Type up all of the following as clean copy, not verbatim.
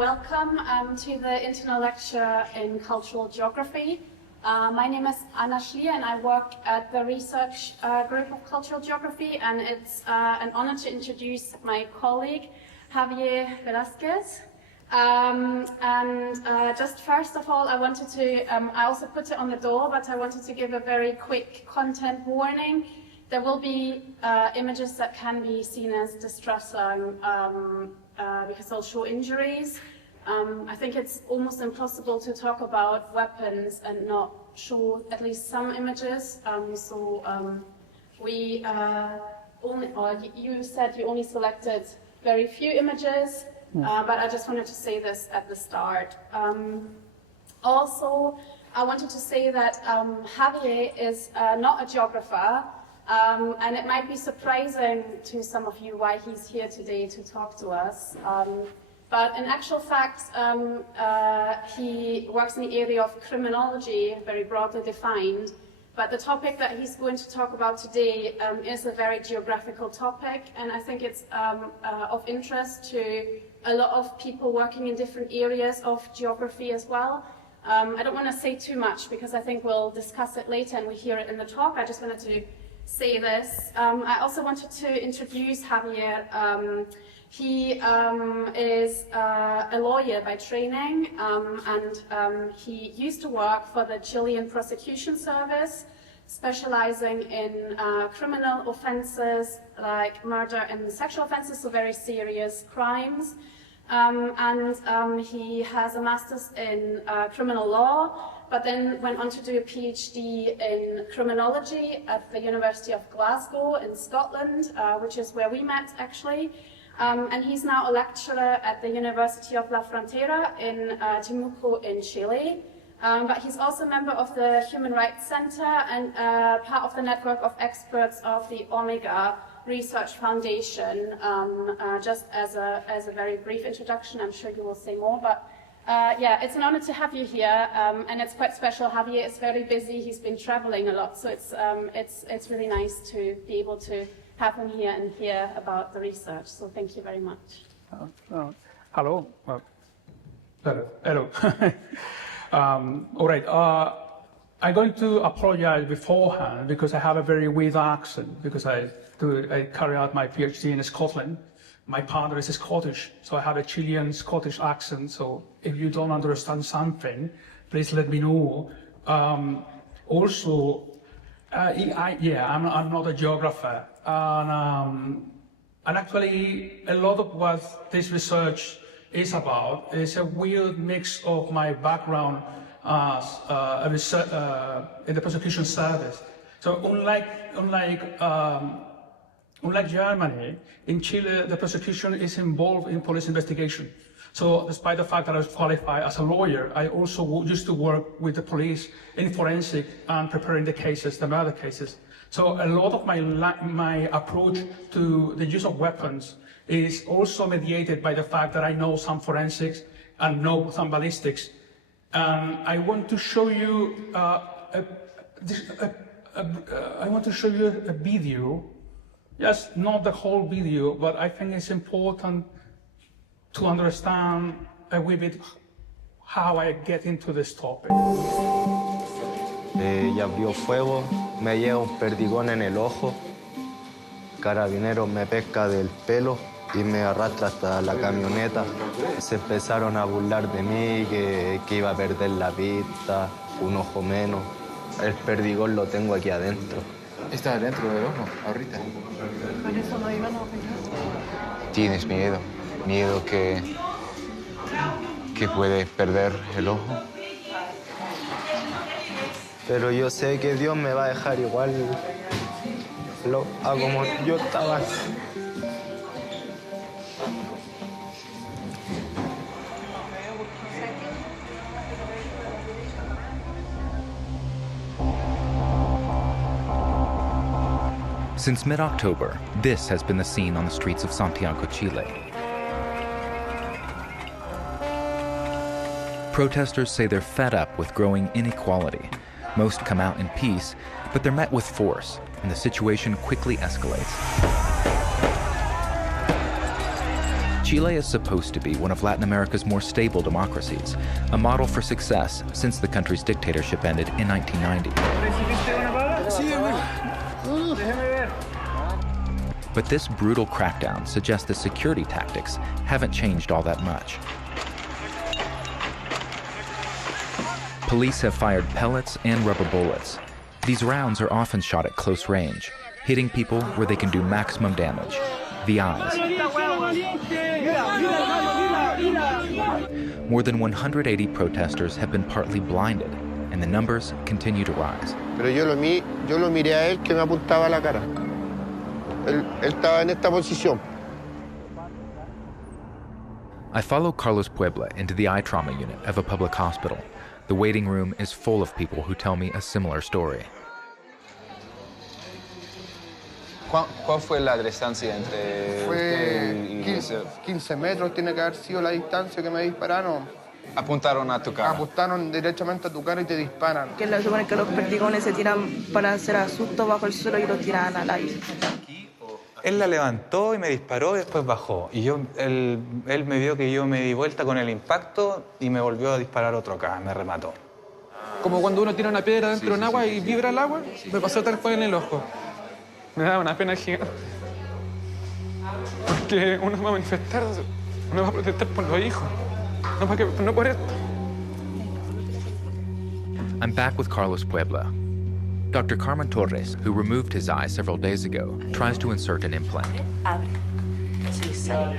welcome to the internal lecture in cultural geography. My name is Anna Schlier and I work at the research group of cultural geography, and it's an honor to introduce my colleague, Javier Velázquez. Just first of all, I wanted to, I also put it on the door, but I wanted to give a very quick content warning. There will be images that can be seen as distressing because they'll show injuries. I think it's almost impossible to talk about weapons and not show at least some images. We only, or you said you only selected very few images, but I just wanted to say this at the start. Also, I wanted to say that Javier is not a geographer. And it might be surprising to some of you why he's here today to talk to us. But in actual fact, he works in the area of criminology, very broadly defined. But the topic that he's going to talk about today is a very geographical topic, and I think it's of interest to a lot of people working in different areas of geography as well. I don't want to say too much because I think we'll discuss it later and we hear it in the talk. I just wanted to say this. I also wanted to introduce Javier. He is a lawyer by training, and he used to work for the Chilean Prosecution Service, specializing in criminal offenses like murder and sexual offenses, so very serious crimes. He has a master's in criminal law, but then went on to do a PhD in criminology at the University of Glasgow in Scotland, which is where we met actually. And he's now a lecturer at the University of La Frontera in Temuco in Chile. But he's also a member of the Human Rights Center and part of the network of experts of the Omega Research Foundation. Just as a very brief introduction, I'm sure you will say more, but yeah, it's an honor to have you here, and it's quite special. Javier is very busy. He's been traveling a lot, so it's really nice to be able to have him here and hear about the research. So thank you very much. Hello. Hello. All right. I'm going to apologize beforehand because I have a very weird accent because I carry out my PhD in Scotland. My partner is Scottish, so I have a Chilean Scottish accent. So if you don't understand something, please let me know. Also, I'm not a geographer, and actually a lot of what this research is about is a weird mix of my background as a research in the prosecution service. So unlike Germany, in Chile, the prosecution is involved in police investigation. So despite the fact that I was qualified as a lawyer, I also used to work with the police in forensic and preparing the cases, the murder cases. So a lot of my approach to the use of weapons is also mediated by the fact that I know some forensics and know some ballistics. I want to show you a video. Yes, not the whole video, but I think it's important to understand a wee bit how I get into this topic. Y abrió fuego, me llega un perdigón en el ojo, Carabineros me pesca del pelo y me arrastra hasta la camioneta. Se empezaron a burlar de mí, que iba a perder la vista, un ojo menos. El perdigón lo tengo aquí adentro. ¿Está adentro del ojo ahorita? ¿Con eso no iban a operar? ¿Tienes miedo? ¿Miedo que puedes perder el ojo? Pero yo sé que Dios me va a dejar igual a como yo estaba. Since mid-October, this has been the scene on the streets of Santiago, Chile. Protesters say they're fed up with growing inequality. Most come out in peace, but they're met with force, and the situation quickly escalates. Chile is supposed to be one of Latin America's more stable democracies, a model for success since the country's dictatorship ended in 1990. But this brutal crackdown suggests the security tactics haven't changed all that much. Police have fired pellets and rubber bullets. These rounds are often shot at close range, hitting people where they can do maximum damage, the eyes. More than 180 protesters have been partly blinded, and the numbers continue to rise. Pero yo lo miré a él que me apuntaba a la cara. Él estaba en esta posición. I follow Carlos Puebla into the eye trauma unit of a public hospital. The waiting room is full of people who tell me a similar story. ¿Cuál fue la distancia entre Fue 15 metros, tiene que haber sido la distancia que me dispararon. Apuntaron a tu cara? Apuntaron directamente a tu cara y te disparan. Que se supone que los perdigones se tiran para hacer asusto bajo el suelo y los tiran al aire. Él la levantó y me disparó y después bajó. Y él me vio que yo me di vuelta con el impacto y me volvió a disparar otro acá, me remató. Como cuando uno tira una piedra dentro de un agua y vibra el agua, me pasó tal cual en el ojo. Me da una pena gigante. Porque uno va a manifestar, uno va a protestar por los hijos, no por esto. I'm back with Carlos Puebla. Dr. Carmen Torres, who removed his eye several days ago, tries to insert an implant. Abre. Sí, sale.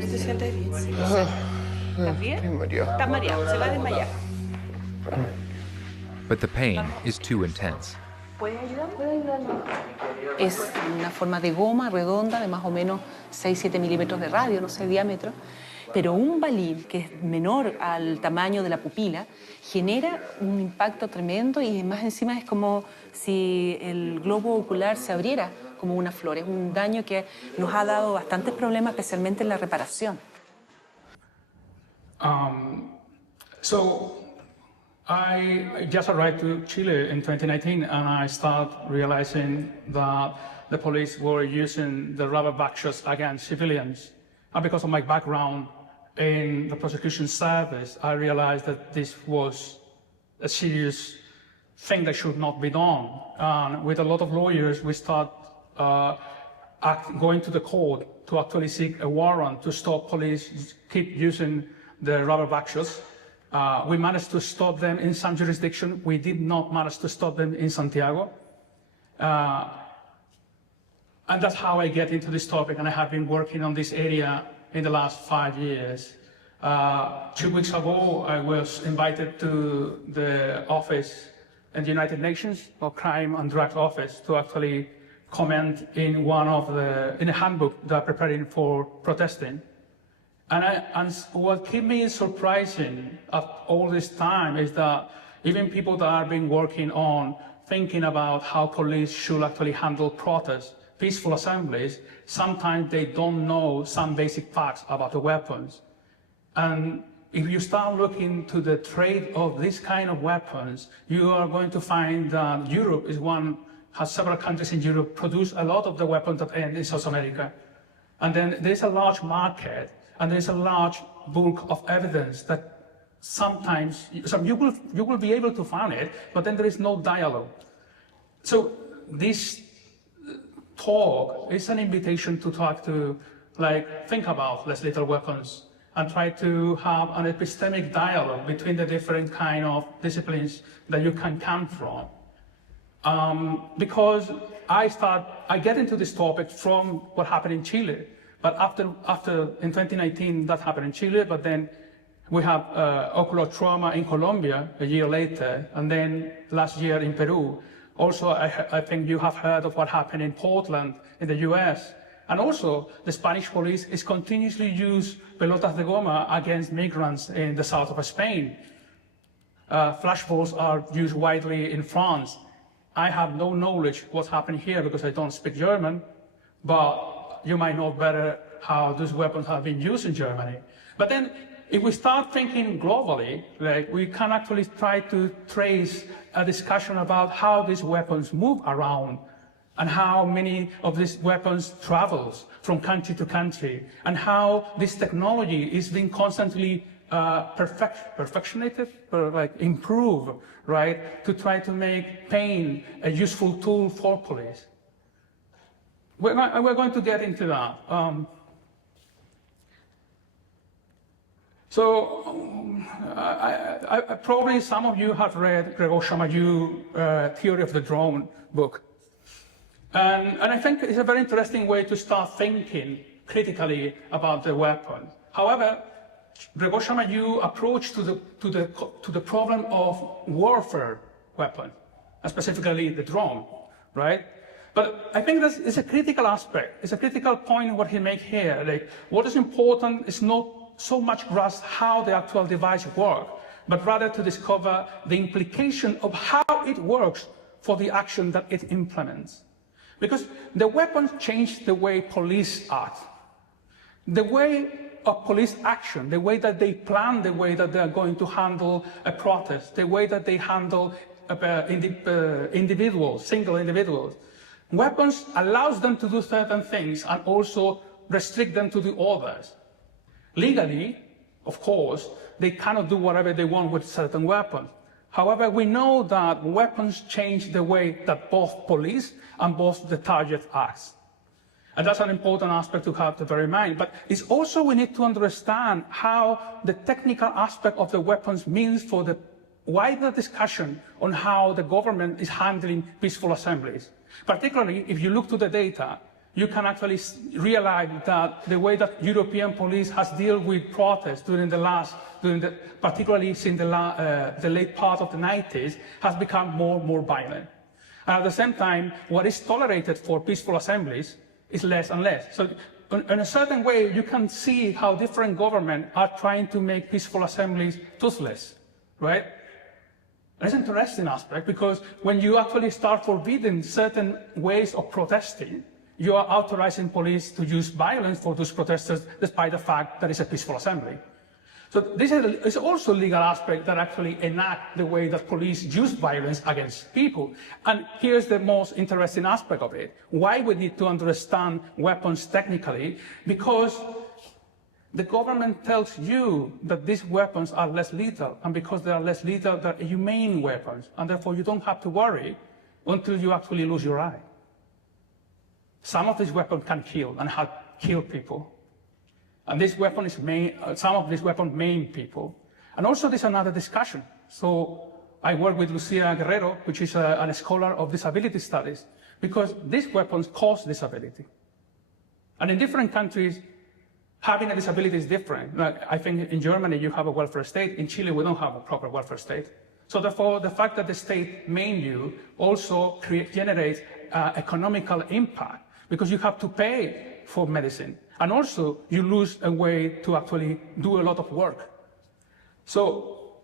¿Te sientes bien? Sí. ¿Estás bien? Estoy mareado. Estás mareado, se va a desmayar. But the pain is too intense. ¿Puede ayudarme? Es una forma de goma redonda de más o menos 6-7 milímetros de radio, no sé, diámetro. Pero un balín que es menor al tamaño de la pupila genera un impacto tremendo y más encima es como si el globo ocular se abriera como una flor. Es un daño que nos ha dado bastantes problemas, especialmente en la reparación. So I just arrived to Chile in 2019 and I started realizing that the police were using the rubber backshots against civilians. And because of my background in the prosecution service, I realized that this was a serious thing that should not be done. And with a lot of lawyers, we start going to the court to actually seek a warrant to stop police keep using the rubber backshots. We managed to stop them in some jurisdiction. We did not manage to stop them in Santiago. And that's how I get into this topic, and I have been working on this area in the last 5 years. 2 weeks ago, I was invited to the office in the United Nations, or Crime and Drugs Office, to actually comment in in a handbook that I'm preparing for protesting. And what kept me surprising of all this time is that even people that have been working on thinking about how police should actually handle protests, peaceful assemblies, sometimes they don't know some basic facts about the weapons. And if you start looking to the trade of this kind of weapons, you are going to find that Europe has several countries in Europe produce a lot of the weapons that end in South America. And then there's a large market, and there's a large bulk of evidence that sometimes you will be able to find it, but then there is no dialogue. So this talk is an invitation to talk to, think about less lethal weapons and try to have an epistemic dialogue between the different kind of disciplines that you can come from. Because I get into this topic from what happened in Chile, but after in 2019 that happened in Chile, but then we have ocular trauma in Colombia a year later, and then last year in Peru. Also, I think you have heard of what happened in Portland in the US. And also, the Spanish police is continuously use pelotas de goma against migrants in the south of Spain. Flashballs are used widely in France. I have no knowledge what's happening here because I don't speak German, but you might know better how these weapons have been used in Germany. But then, if we start thinking globally, we can actually try to trace a discussion about how these weapons move around and how many of these weapons travels from country to country, and how this technology is being constantly perfectionated, or like improved, right, to try to make pain a useful tool for police. We're going to get into that. Probably some of you have read Gregor Chamayou's Theory of the Drone book. And I think it's a very interesting way to start thinking critically about the weapon. However, Gregor Chamayou's approach to the problem of warfare weapon, and specifically the drone, right? But I think it's a critical aspect. It's a critical point what he makes here. Like, what is important is not so much grasp how the actual device works, but rather to discover the implication of how it works for the action that it implements. Because the weapons change the way police act. The way of police action, the way that they plan, the way that they are going to handle a protest, the way that they handle individuals, single individuals. Weapons allows them to do certain things and also restrict them to do others. Legally, of course, they cannot do whatever they want with certain weapons. However, we know that weapons change the way that both police and both the target acts. And that's an important aspect to have to bear in mind. But it's also we need to understand how the technical aspect of the weapons means for the wider discussion on how the government is handling peaceful assemblies. Particularly, if you look to the data, you can actually realize that the way that European police has dealt with protests particularly since the late part of the 90s, has become more violent. And at the same time, what is tolerated for peaceful assemblies is less and less. So in a certain way, you can see how different governments are trying to make peaceful assemblies toothless, right? That's an interesting aspect, because when you actually start forbidding certain ways of protesting, you are authorizing police to use violence for those protesters, despite the fact that it's a peaceful assembly. So this is also a legal aspect that actually enact the way that police use violence against people. And here's the most interesting aspect of it. Why we need to understand weapons technically? Because the government tells you that these weapons are less lethal, and because they are less lethal, they're humane weapons, and therefore you don't have to worry until you actually lose your eye. Some of these weapons can kill and have killed people. And this weapon is some of these weapons maim people. And also there's another discussion. So I work with Lucia Guerrero, which is a scholar of disability studies, because these weapons cause disability. And in different countries, having a disability is different. Like, I think in Germany you have a welfare state. In Chile we don't have a proper welfare state. So therefore, the fact that the state maim you also generates economical impact, because you have to pay for medicine. And also, you lose a way to actually do a lot of work. So,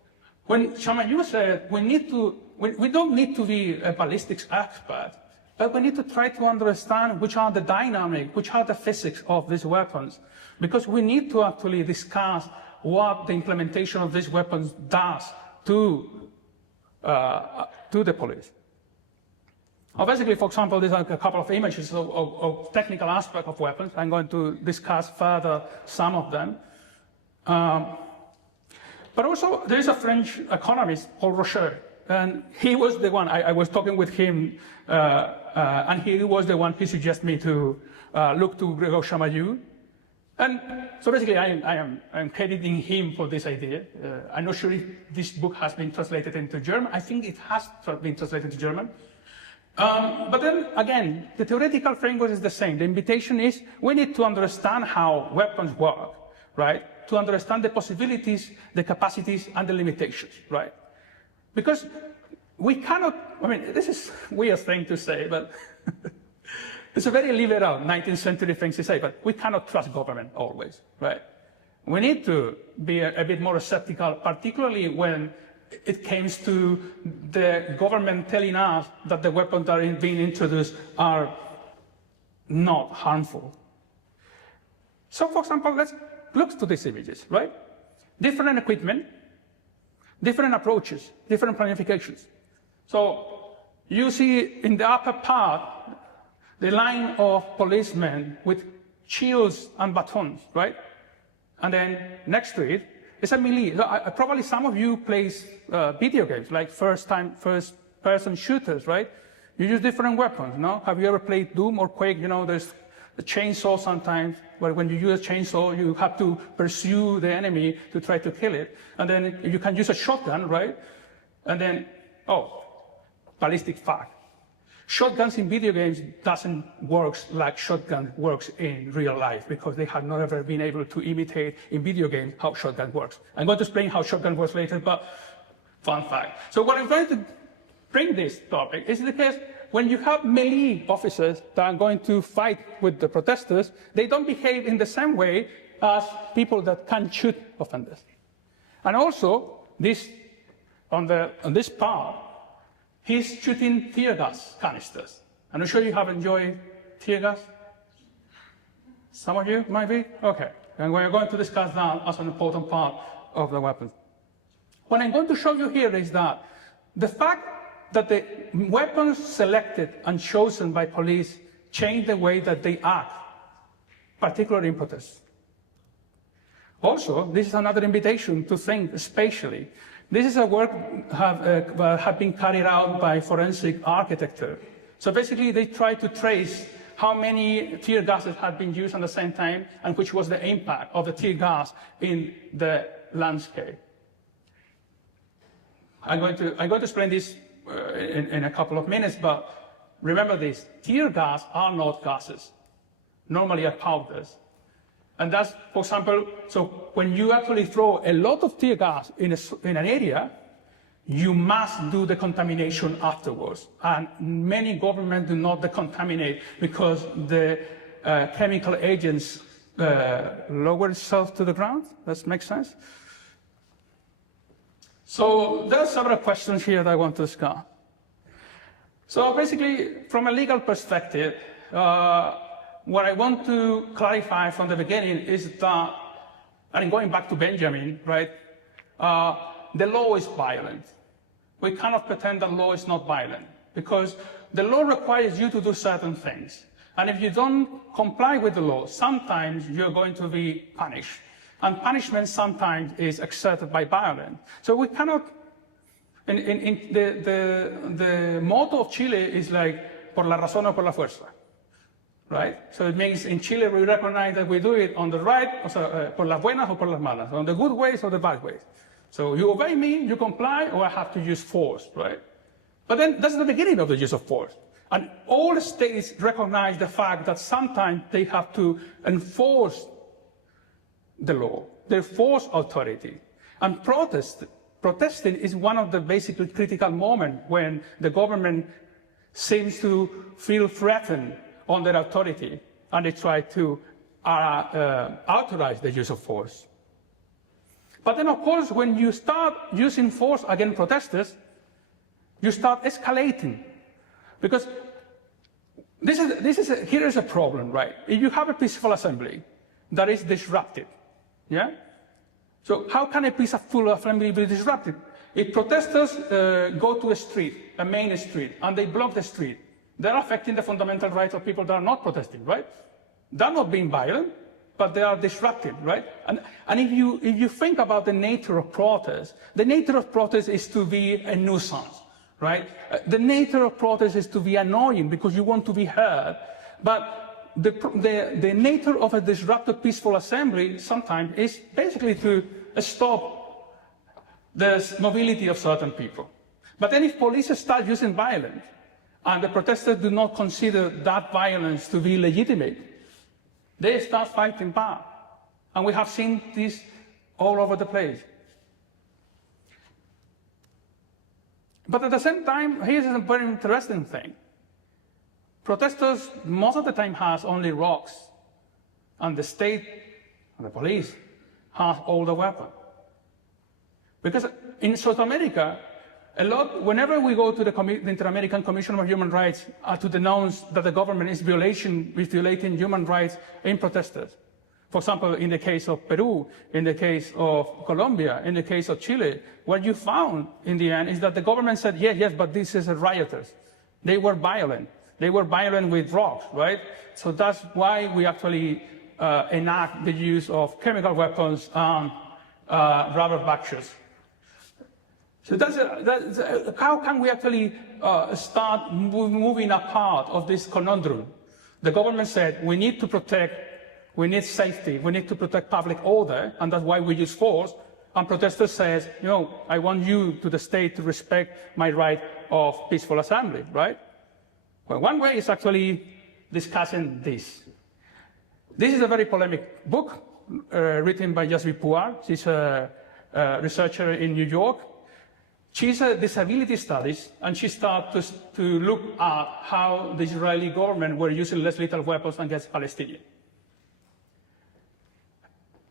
when Chamayou said we don't need to be a ballistics expert, but we need to try to understand which are the dynamics, which are the physics of these weapons, because we need to actually discuss what the implementation of these weapons does to the police. Basically, for example, these are a couple of images of technical aspects of weapons. I'm going to discuss further some of them. But also, there is a French economist, Paul Rocher, and he was the one, I was talking with him, and he was the one who suggested me to look to Gregor Chamayou. And so basically, I'm crediting him for this idea. I'm not sure if this book has been translated into German. I think it has been translated into German. But then again, the theoretical framework is the same. The invitation is we need to understand how weapons work, right? To understand the possibilities, the capacities, and the limitations, right? Because we cannot, I mean, this is a weird thing to say, but it's a very liberal 19th century thing to say, but we cannot trust government always, right? We need to be a bit more skeptical, particularly when it comes to the government telling us that the weapons that are being introduced are not harmful. So, for example, let's look to these images, right? Different equipment, different approaches, different planifications. So, you see in the upper part the line of policemen with shields and batons, right? And then next to it is a melee. Probably some of you play video games, like first-person shooters, right? You use different weapons, no? Have you ever played Doom or Quake? You know, there's a chainsaw sometimes, where when you use a chainsaw, you have to pursue the enemy to try to kill it. And then you can use a shotgun, right? And then, ballistic fact. Shotguns in video games doesn't work like shotgun works in real life because they have not ever been able to imitate in video games how shotgun works. I'm going to explain how shotgun works later, but fun fact. So what I'm trying to bring this topic is because when you have melee officers that are going to fight with the protesters, they don't behave in the same way as people that can shoot offenders. And also, on this part, he's shooting tear gas canisters. I'm not sure you have enjoyed tear gas. Some of you might be? Okay. And we're going to discuss that as an important part of the weapon. What I'm going to show you here is that the fact that the weapons selected and chosen by police change the way that they act, particularly in protests. Also, this is another invitation to think spatially. This is a work have been carried out by forensic architecture. So basically, they try to trace how many tear gases had been used at the same time and which was the impact of the tear gas in the landscape. I'm going to explain this in a couple of minutes, but remember this: tear gas are not gases. Normally, are powders. And that's, for example, so when you actually throw a lot of tear gas in an area, you must do the contamination afterwards. And many governments do not decontaminate because the chemical agents lower itself to the ground. That makes sense? So there are several questions here that I want to discuss. So basically, from a legal perspective, what I want to clarify from the beginning is that, and going back to Benjamin, right, the law is violent. We cannot pretend that law is not violent because the law requires you to do certain things. And if you don't comply with the law, sometimes you're going to be punished. And punishment sometimes is exerted by violence. So we cannot, the motto of Chile is like, por la razón o por la fuerza. Right? So it means in Chile we recognize that we do it on the right, o sea, por las buenas o por las malas, on the good ways or the bad ways. So you obey me, you comply, or I have to use force, right? But then that's the beginning of the use of force. And all states recognize the fact that sometimes they have to enforce the law, they force authority. And protesting is one of the basically critical moments when the government seems to feel threatened on their authority, and they try to authorize the use of force. But then, of course, when you start using force against protesters, you start escalating. Because here is a problem, right? If you have a peaceful assembly that is disrupted, yeah? So how can a peaceful assembly be disrupted? If protesters go to a street, a main street, and they block the street, they're affecting the fundamental rights of people that are not protesting, right? They're not being violent, but they are disruptive, right? And if you think about the nature of protest, the nature of protest is to be a nuisance, right? The nature of protest is to be annoying because you want to be heard. But the nature of a disruptive peaceful assembly sometimes is basically to stop the mobility of certain people. But then if police start using violence, and the protesters do not consider that violence to be legitimate, they start fighting back. And we have seen this all over the place. But at the same time, here's a very interesting thing. Protesters, most of the time, has only rocks, and the state, and the police, has all the weapons. Because in South America, whenever we go to the Inter-American Commission on Human Rights to denounce that the government is violating human rights in protesters, for example, in the case of Peru, in the case of Colombia, in the case of Chile, what you found in the end is that the government said, yes, but this is rioters. They were violent. They were violent with rocks, right? So that's why we actually enact the use of chemical weapons and rubber batons. So how can we actually start moving apart of this conundrum? The government said we need to protect, we need safety, we need to protect public order, and that's why we use force. And protesters says, you know, I want you to the state to respect my right of peaceful assembly, right? Well, one way is actually discussing this. This is a very polemic book written by Jasmine Puar. She's a researcher in New York. She's a disability studies, and she started to look at how the Israeli government were using less lethal weapons against Palestinians.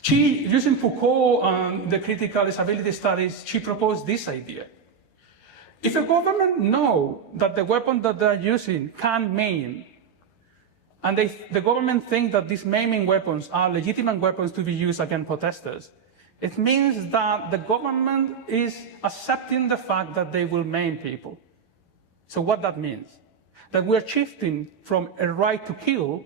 She, using Foucault and the critical disability studies, she proposed this idea. If a government knows that the weapon that they're using can maim, and the government thinks that these maiming weapons are legitimate weapons to be used against protesters, it means that the government is accepting the fact that they will maim people. So what that means? That we're shifting from a right to kill,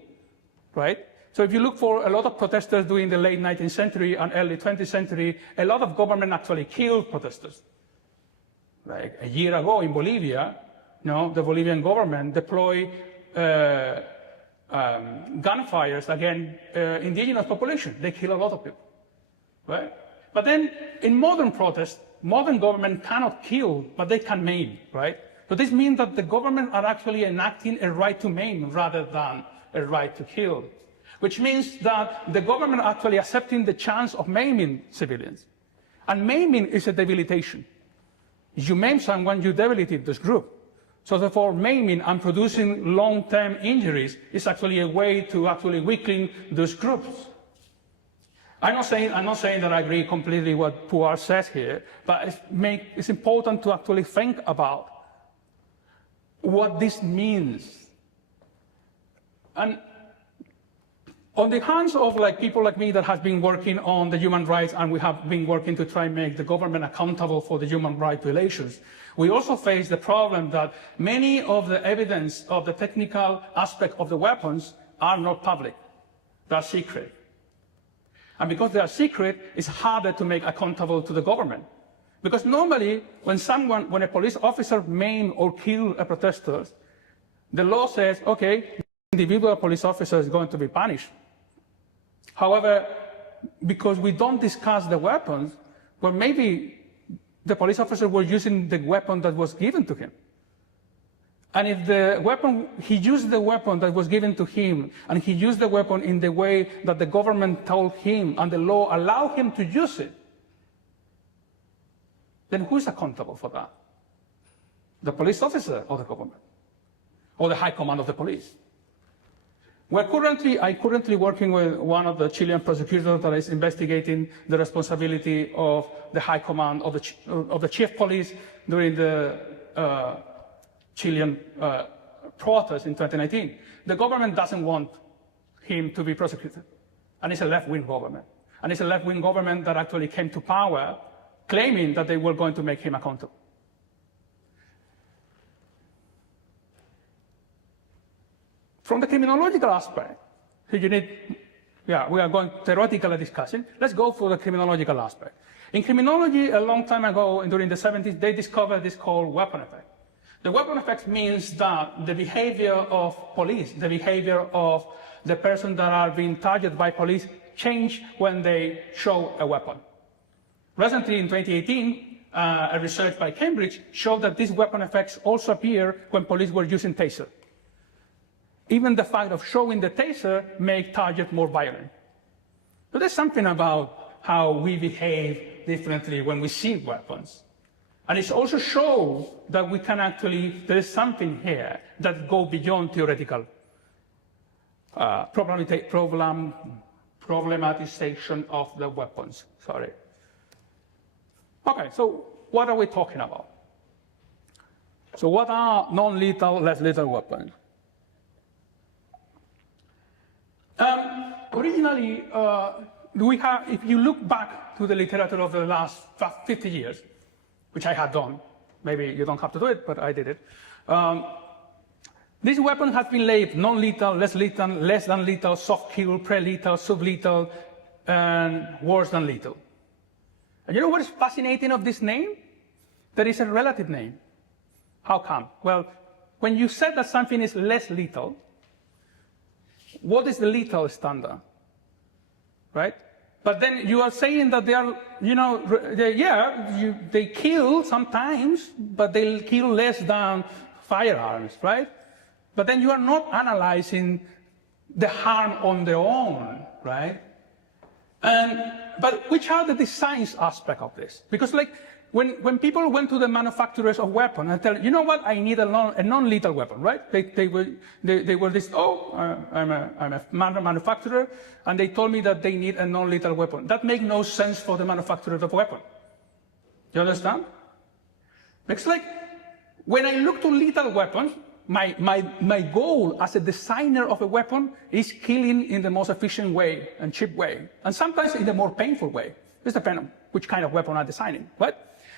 right? So if you look for a lot of protesters during the late 19th century and early 20th century, a lot of government actually killed protesters. Like a year ago in Bolivia, you know, the Bolivian government deployed gunfires against indigenous population. They kill a lot of people, right? But then in modern protests, modern government cannot kill, but they can maim, right? So this means that the government are actually enacting a right to maim rather than a right to kill, which means that the government are actually accepting the chance of maiming civilians. And maiming is a debilitation. You maim someone, you debilitate this group. So therefore, maiming and producing long-term injuries is actually a way to actually weaken those groups. I'm not saying that I agree completely what Puar says here, but it's important to actually think about what this means. And on the hands of people like me that has been working on the human rights, and we have been working to try and make the government accountable for the human rights violations, we also face the problem that many of the evidence of the technical aspect of the weapons are not public. They're secret. And because they are secret, it's harder to make accountable to the government. Because normally, when a police officer maim or kill a protester, the law says, okay, the individual police officer is going to be punished. However, because we don't discuss the weapons, well, maybe the police officer was using the weapon that was given to him. And if he used the weapon that was given to him, and he used the weapon in the way that the government told him and the law allowed him to use it, then who is accountable for that? The police officer or the government? Or the high command of the police? I'm currently working with one of the Chilean prosecutors that is investigating the responsibility of the high command of the chief police during the Chilean protest in 2019. The government doesn't want him to be prosecuted. And it's a left-wing government. And it's a left-wing government that actually came to power claiming that they were going to make him accountable. From the criminological aspect, we are going theoretically discussing. Let's go for the criminological aspect. In criminology, a long time ago, during the 70s, they discovered this called weapon effect. The weapon effect means that the behavior of police, the behavior of the person that are being targeted by police change when they show a weapon. Recently, in 2018, a research by Cambridge showed that these weapon effects also appear when police were using taser. Even the fact of showing the taser make target more violent. So there's something about how we behave differently when we see weapons. And it also shows that we can actually, there is something here that goes beyond theoretical problematization of the weapons. Sorry. Okay, so what are we talking about? So what are non-lethal, less lethal weapons? Originally, if you look back to the literature of the last 50 years, which I had done, maybe you don't have to do it, but I did it. This weapon has been labeled non-lethal, less than lethal, soft kill, pre-lethal, sublethal, and worse than lethal. And you know what is fascinating of this name? That is a relative name. How come? Well, when you said that something is less lethal, what is the lethal standard? Right? But then you are saying that they are, they kill sometimes, but they'll kill less than firearms, right? But then you are not analyzing the harm on their own, right? But which are the design aspect of this? Because like when people went to the manufacturers of weapons and tell, you know what, I need a non-lethal weapon, right? They were this, I'm a manufacturer, and they told me that they need a non-lethal weapon. That makes no sense for the manufacturer of weapon. You understand? It's like when I look to lethal weapons, my goal as a designer of a weapon is killing in the most efficient way and cheap way, and sometimes in the more painful way. It depends on which kind of weapon I'm designing, right?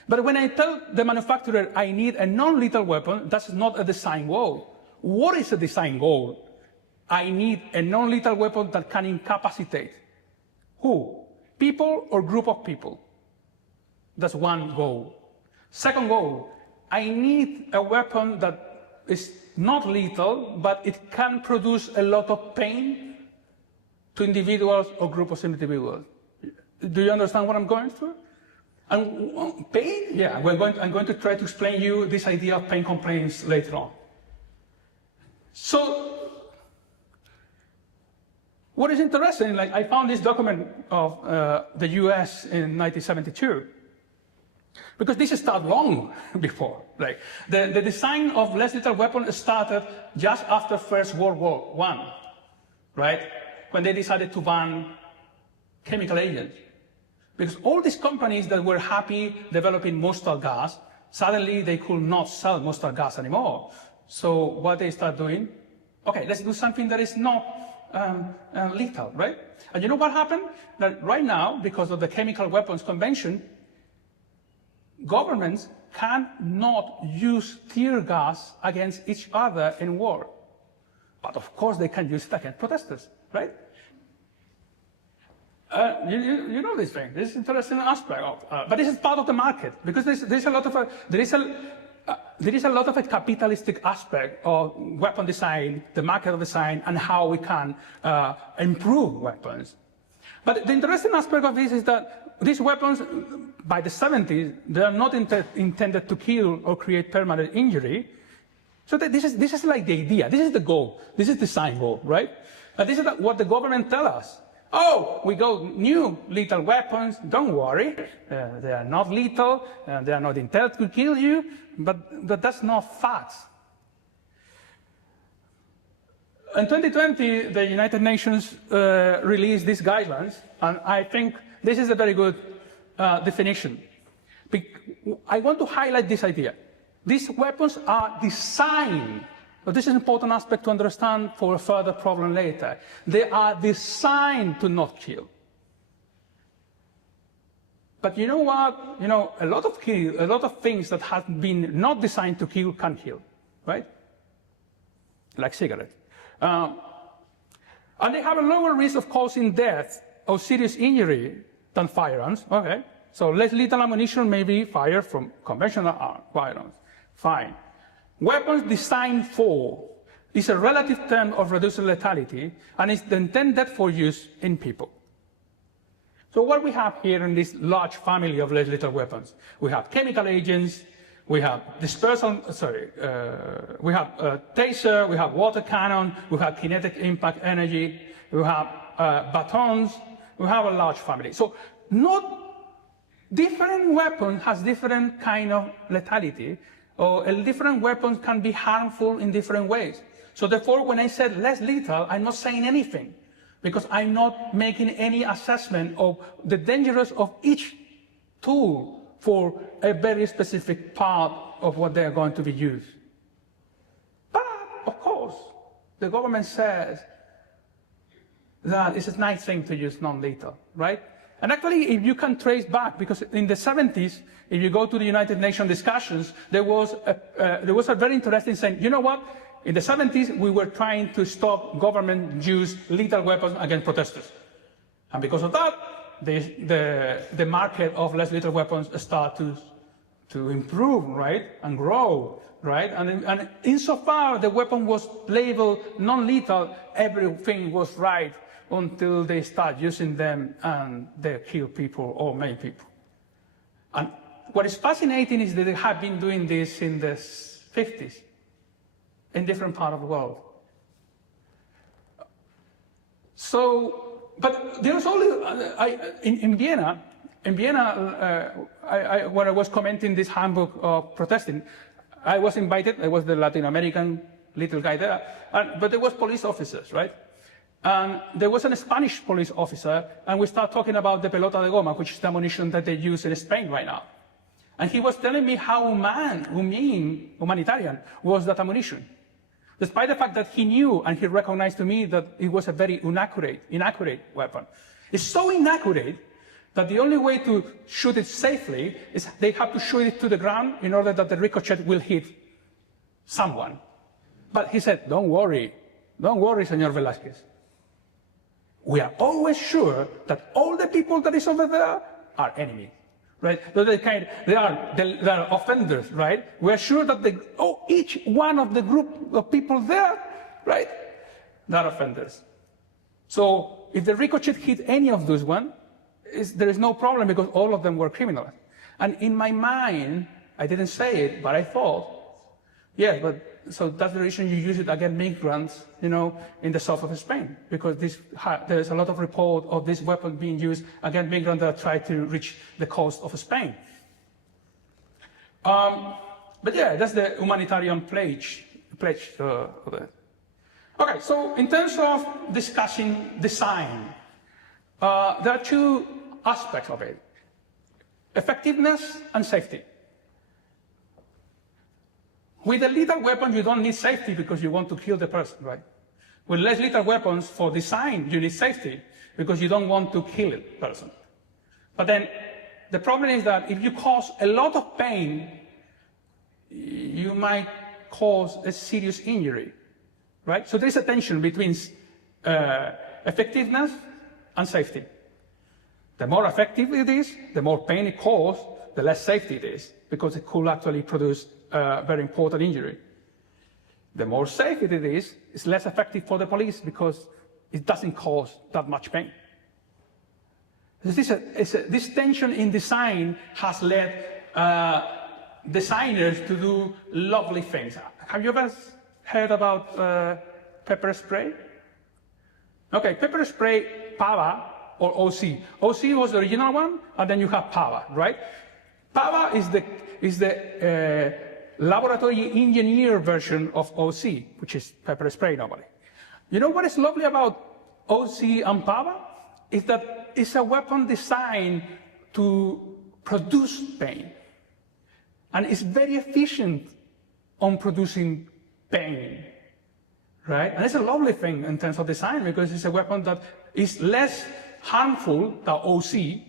But when I tell the manufacturer I need a non-lethal weapon, that's not a design goal. What is a design goal? I need a non-lethal weapon that can incapacitate. Who? People or group of people? That's one goal. Second goal, I need a weapon that is not lethal, but it can produce a lot of pain to individuals or groups of individuals. Do you understand what I'm going through? And pain? Yeah, I'm going to try to explain you this idea of pain complaints later on. So, what is interesting, like I found this document of the US in 1972, because this started long before. Like the design of less lethal weapons started just after First World War I, right? When they decided to ban chemical agents. Because all these companies that were happy developing mustard gas, suddenly they could not sell mustard gas anymore. So what they start doing? Okay, let's do something that is not lethal, right? And you know what happened? That right now, because of the Chemical Weapons Convention, governments cannot use tear gas against each other in war. But of course they can use it against protesters, right? You know this thing. This is an interesting aspect of, but this is part of the market because there's a lot of a capitalistic aspect of weapon design, the market of design, and how we can improve weapons. But the interesting aspect of this is that these weapons, by the 70s, they are not intended to kill or create permanent injury. So this is like the idea. This is the goal. This is the design goal, right? And this is what the government tells us. Oh, we got new lethal weapons. Don't worry, they are not lethal. They are not intended to kill you. But that's not facts. In 2020, the United Nations released these guidelines, and I think this is a very good definition. I want to highlight this idea. These weapons are designed. But this is an important aspect to understand for a further problem later. They are designed to not kill. But you know what? You know, a lot of things that have been not designed to kill can kill, right? Like cigarettes. And they have a lower risk of causing death or serious injury than firearms. Okay, so less lethal ammunition may be fired from conventional firearms. Fine. Weapons designed for is a relative term of reduced lethality and is intended for use in people. So what we have here in this large family of less lethal weapons, we have chemical agents, we have dispersal, we have taser, we have water cannon, we have kinetic impact energy, we have batons, we have a large family. So different weapons has different kind of lethality, or different weapons can be harmful in different ways. So therefore, when I said less lethal, I'm not saying anything, because I'm not making any assessment of the dangers of each tool for a very specific part of what they are going to be used. But, of course, the government says that it's a nice thing to use non-lethal, right? And actually, if you can trace back, because in the 70s, if you go to the United Nations discussions, there was a very interesting saying, you know what? in the 70s, we were trying to stop government use lethal weapons against protesters. And because of that, the market of less lethal weapons started to improve, right, and grow, right? And insofar the weapon was labeled non-lethal, everything was right until they start using them and they kill people or maim people. And what is fascinating is that they have been doing this in the 50s in different parts of the world. So, but there's only, in Vienna, when I was commenting this handbook of protesting, I was invited, I was the Latin American little guy there, but there was police officers, right? And there was a Spanish police officer, and we started talking about the pelota de goma, which is the ammunition that they use in Spain right now. And he was telling me how humanitarian was that ammunition. Despite the fact that he knew and he recognized to me that it was a very inaccurate weapon. It's so inaccurate that the only way to shoot it safely is they have to shoot it to the ground in order that the ricochet will hit someone. But he said, don't worry, Senor Velázquez. We are always sure that all the people that is over there are enemies, right? They are offenders, right? We are sure that each one of the group of people there, right, they are offenders. So if the ricochet hit any of those one, there is no problem because all of them were criminals. And in my mind, I didn't say it, but I thought, yeah, but so that's the reason you use it against migrants, in the south of Spain, because there's a lot of report of this weapon being used against migrants that try to reach the coast of Spain. But yeah, that's the humanitarian pledge of it. Okay, so in terms of discussing design, there are two aspects of it: effectiveness and safety. With a lethal weapon, you don't need safety because you want to kill the person, right? With less lethal weapons, for design, you need safety because you don't want to kill the person. But then the problem is that if you cause a lot of pain, you might cause a serious injury, right? So there's a tension between effectiveness and safety. The more effective it is, the more pain it causes, the less safety it is, because it could actually produce a very important injury. The more safe it is, it's less effective for the police because it doesn't cause that much pain. This tension in design has led designers to do lovely things. Have you ever heard about pepper spray? Okay, pepper spray, PAVA, or OC. OC was the original one, and then you have PAVA, right? PAVA is the laboratory engineer version of OC, which is pepper spray normally. You know what is lovely about OC and PAVA? Is that it's a weapon designed to produce pain. And it's very efficient on producing pain, right? And it's a lovely thing in terms of design because it's a weapon that is less harmful than OC,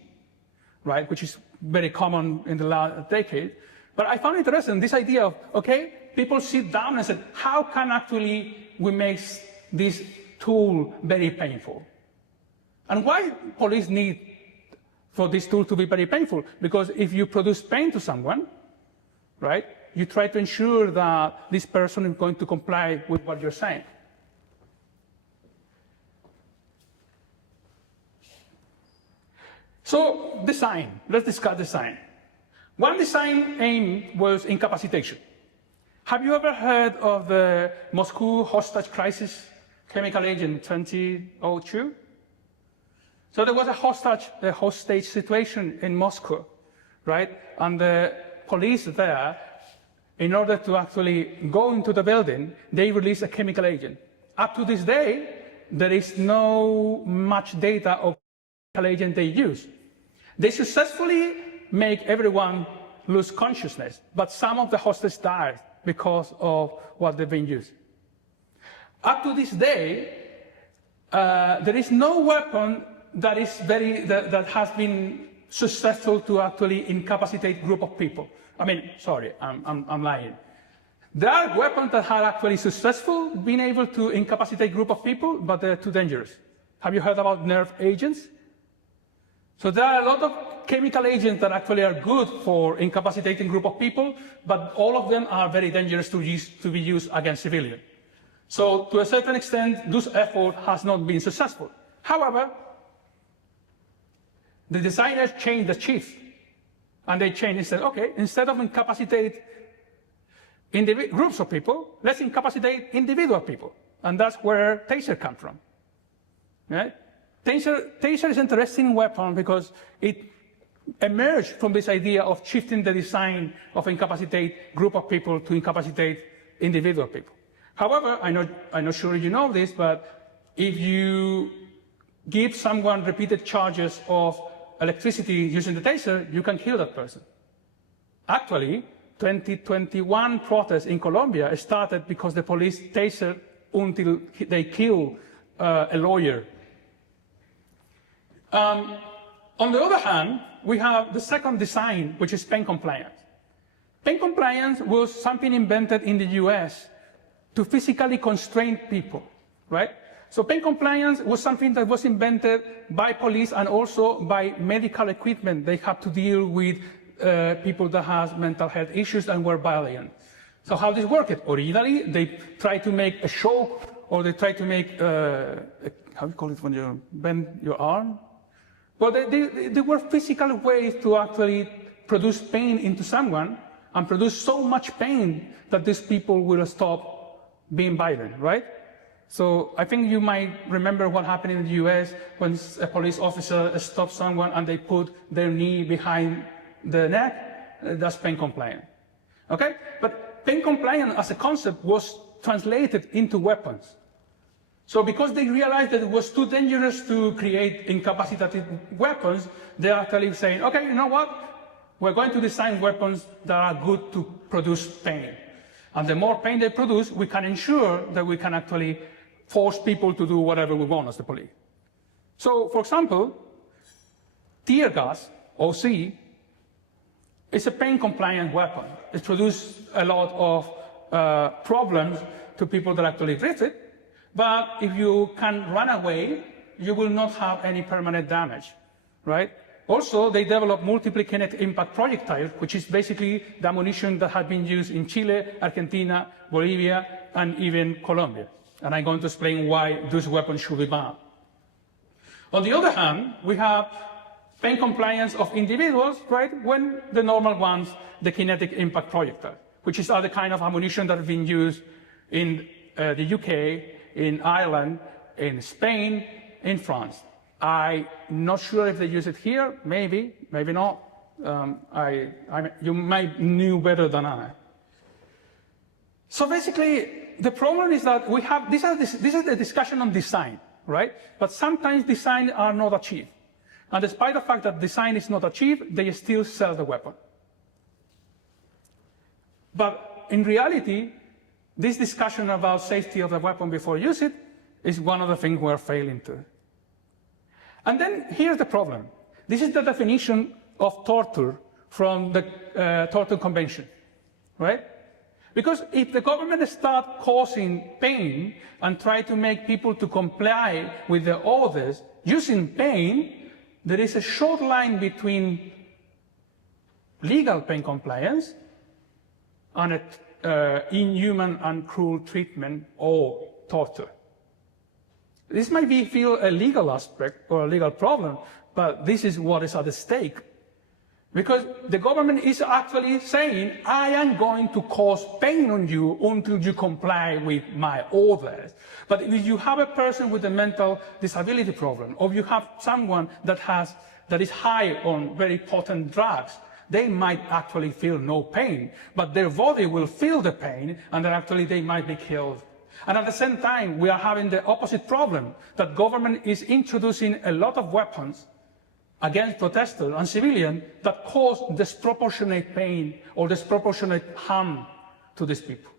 right, which is very common in the last decade. But I found interesting this idea of, okay, people sit down and said, how can actually we make this tool very painful? And why police need for this tool to be very painful? Because if you produce pain to someone, right, you try to ensure that this person is going to comply with what you're saying. So design, let's discuss design. One design aim was incapacitation. Have you ever heard of the Moscow hostage crisis, chemical agent 2002? So there was a hostage situation in Moscow, right? And the police there, in order to actually go into the building, they released a chemical agent. Up to this day, there is no much data of the chemical agent they use. They successfully make everyone lose consciousness, but some of the hostages died because of what they've been used. Up to this day, there is no weapon that has been successful to actually incapacitate a group of people. I mean, sorry, I'm lying. There are weapons that are actually successful, being able to incapacitate a group of people, but they're too dangerous. Have you heard about nerve agents? So there are a lot of chemical agents that actually are good for incapacitating a group of people, but all of them are very dangerous to be used against civilians. So to a certain extent, this effort has not been successful. However, the designers changed the chief, and they changed and said, okay, instead of incapacitate groups of people, let's incapacitate individual people. And that's where taser comes from. Right? Taser is an interesting weapon because it emerged from this idea of shifting the design of incapacitate group of people to incapacitate individual people. However, I'm not sure you know this, but if you give someone repeated charges of electricity using the taser, you can kill that person. Actually, 2021 protests in Colombia started because the police tasered until they killed a lawyer. On the other hand, we have the second design, which is pain compliance. Pain compliance was something invented in the US to physically constrain people, right? So pain compliance was something that was invented by police and also by medical equipment. They have to deal with people that have mental health issues and were violent. So how this worked? Originally, they tried to make a show, or they tried to make, how do you call it when you bend your arm? Well, there were physical ways to actually produce pain into someone and produce so much pain that these people will stop being violent, right? So I think you might remember what happened in the US when a police officer stopped someone and they put their knee behind the neck. That's pain compliant. Okay? But pain compliant as a concept was translated into weapons. So because they realized that it was too dangerous to create incapacitated weapons, they're actually saying, okay, you know what? We're going to design weapons that are good to produce pain. And the more pain they produce, we can ensure that we can actually force people to do whatever we want as the police. So, for example, tear gas, OC, is a pain-compliant weapon. It produces a lot of problems to people that actually breathe it, but if you can run away, you will not have any permanent damage, right? Also, they developed multiple kinetic impact projectiles, which is basically the ammunition that had been used in Chile, Argentina, Bolivia, and even Colombia. And I'm going to explain why those weapons should be banned. On the other hand, we have pain compliance of individuals, right, when the normal ones, the kinetic impact projectile, which is the kind of ammunition that have been used in the UK, in Ireland, in Spain, in France. I'm not sure if they use it here, maybe, maybe not. You might know better than I. So basically, the problem is that we have, this is the discussion on design, right? But sometimes design are not achieved. And despite the fact that design is not achieved, they still sell the weapon. But in reality, this discussion about safety of the weapon before you use it is one of the things we're failing to. And then here's the problem. This is the definition of torture from the Torture Convention, right? Because if the government starts causing pain and try to make people to comply with the orders using pain, there is a short line between legal pain compliance and inhuman and cruel treatment or torture. This might feel a legal aspect or a legal problem, but this is what is at stake. Because the government is actually saying, I am going to cause pain on you until you comply with my orders. But if you have a person with a mental disability problem, or you have someone that is high on very potent drugs, they might actually feel no pain, but their body will feel the pain, and then actually they might be killed. And at the same time, we are having the opposite problem, that government is introducing a lot of weapons against protesters and civilians that cause disproportionate pain or disproportionate harm to these people.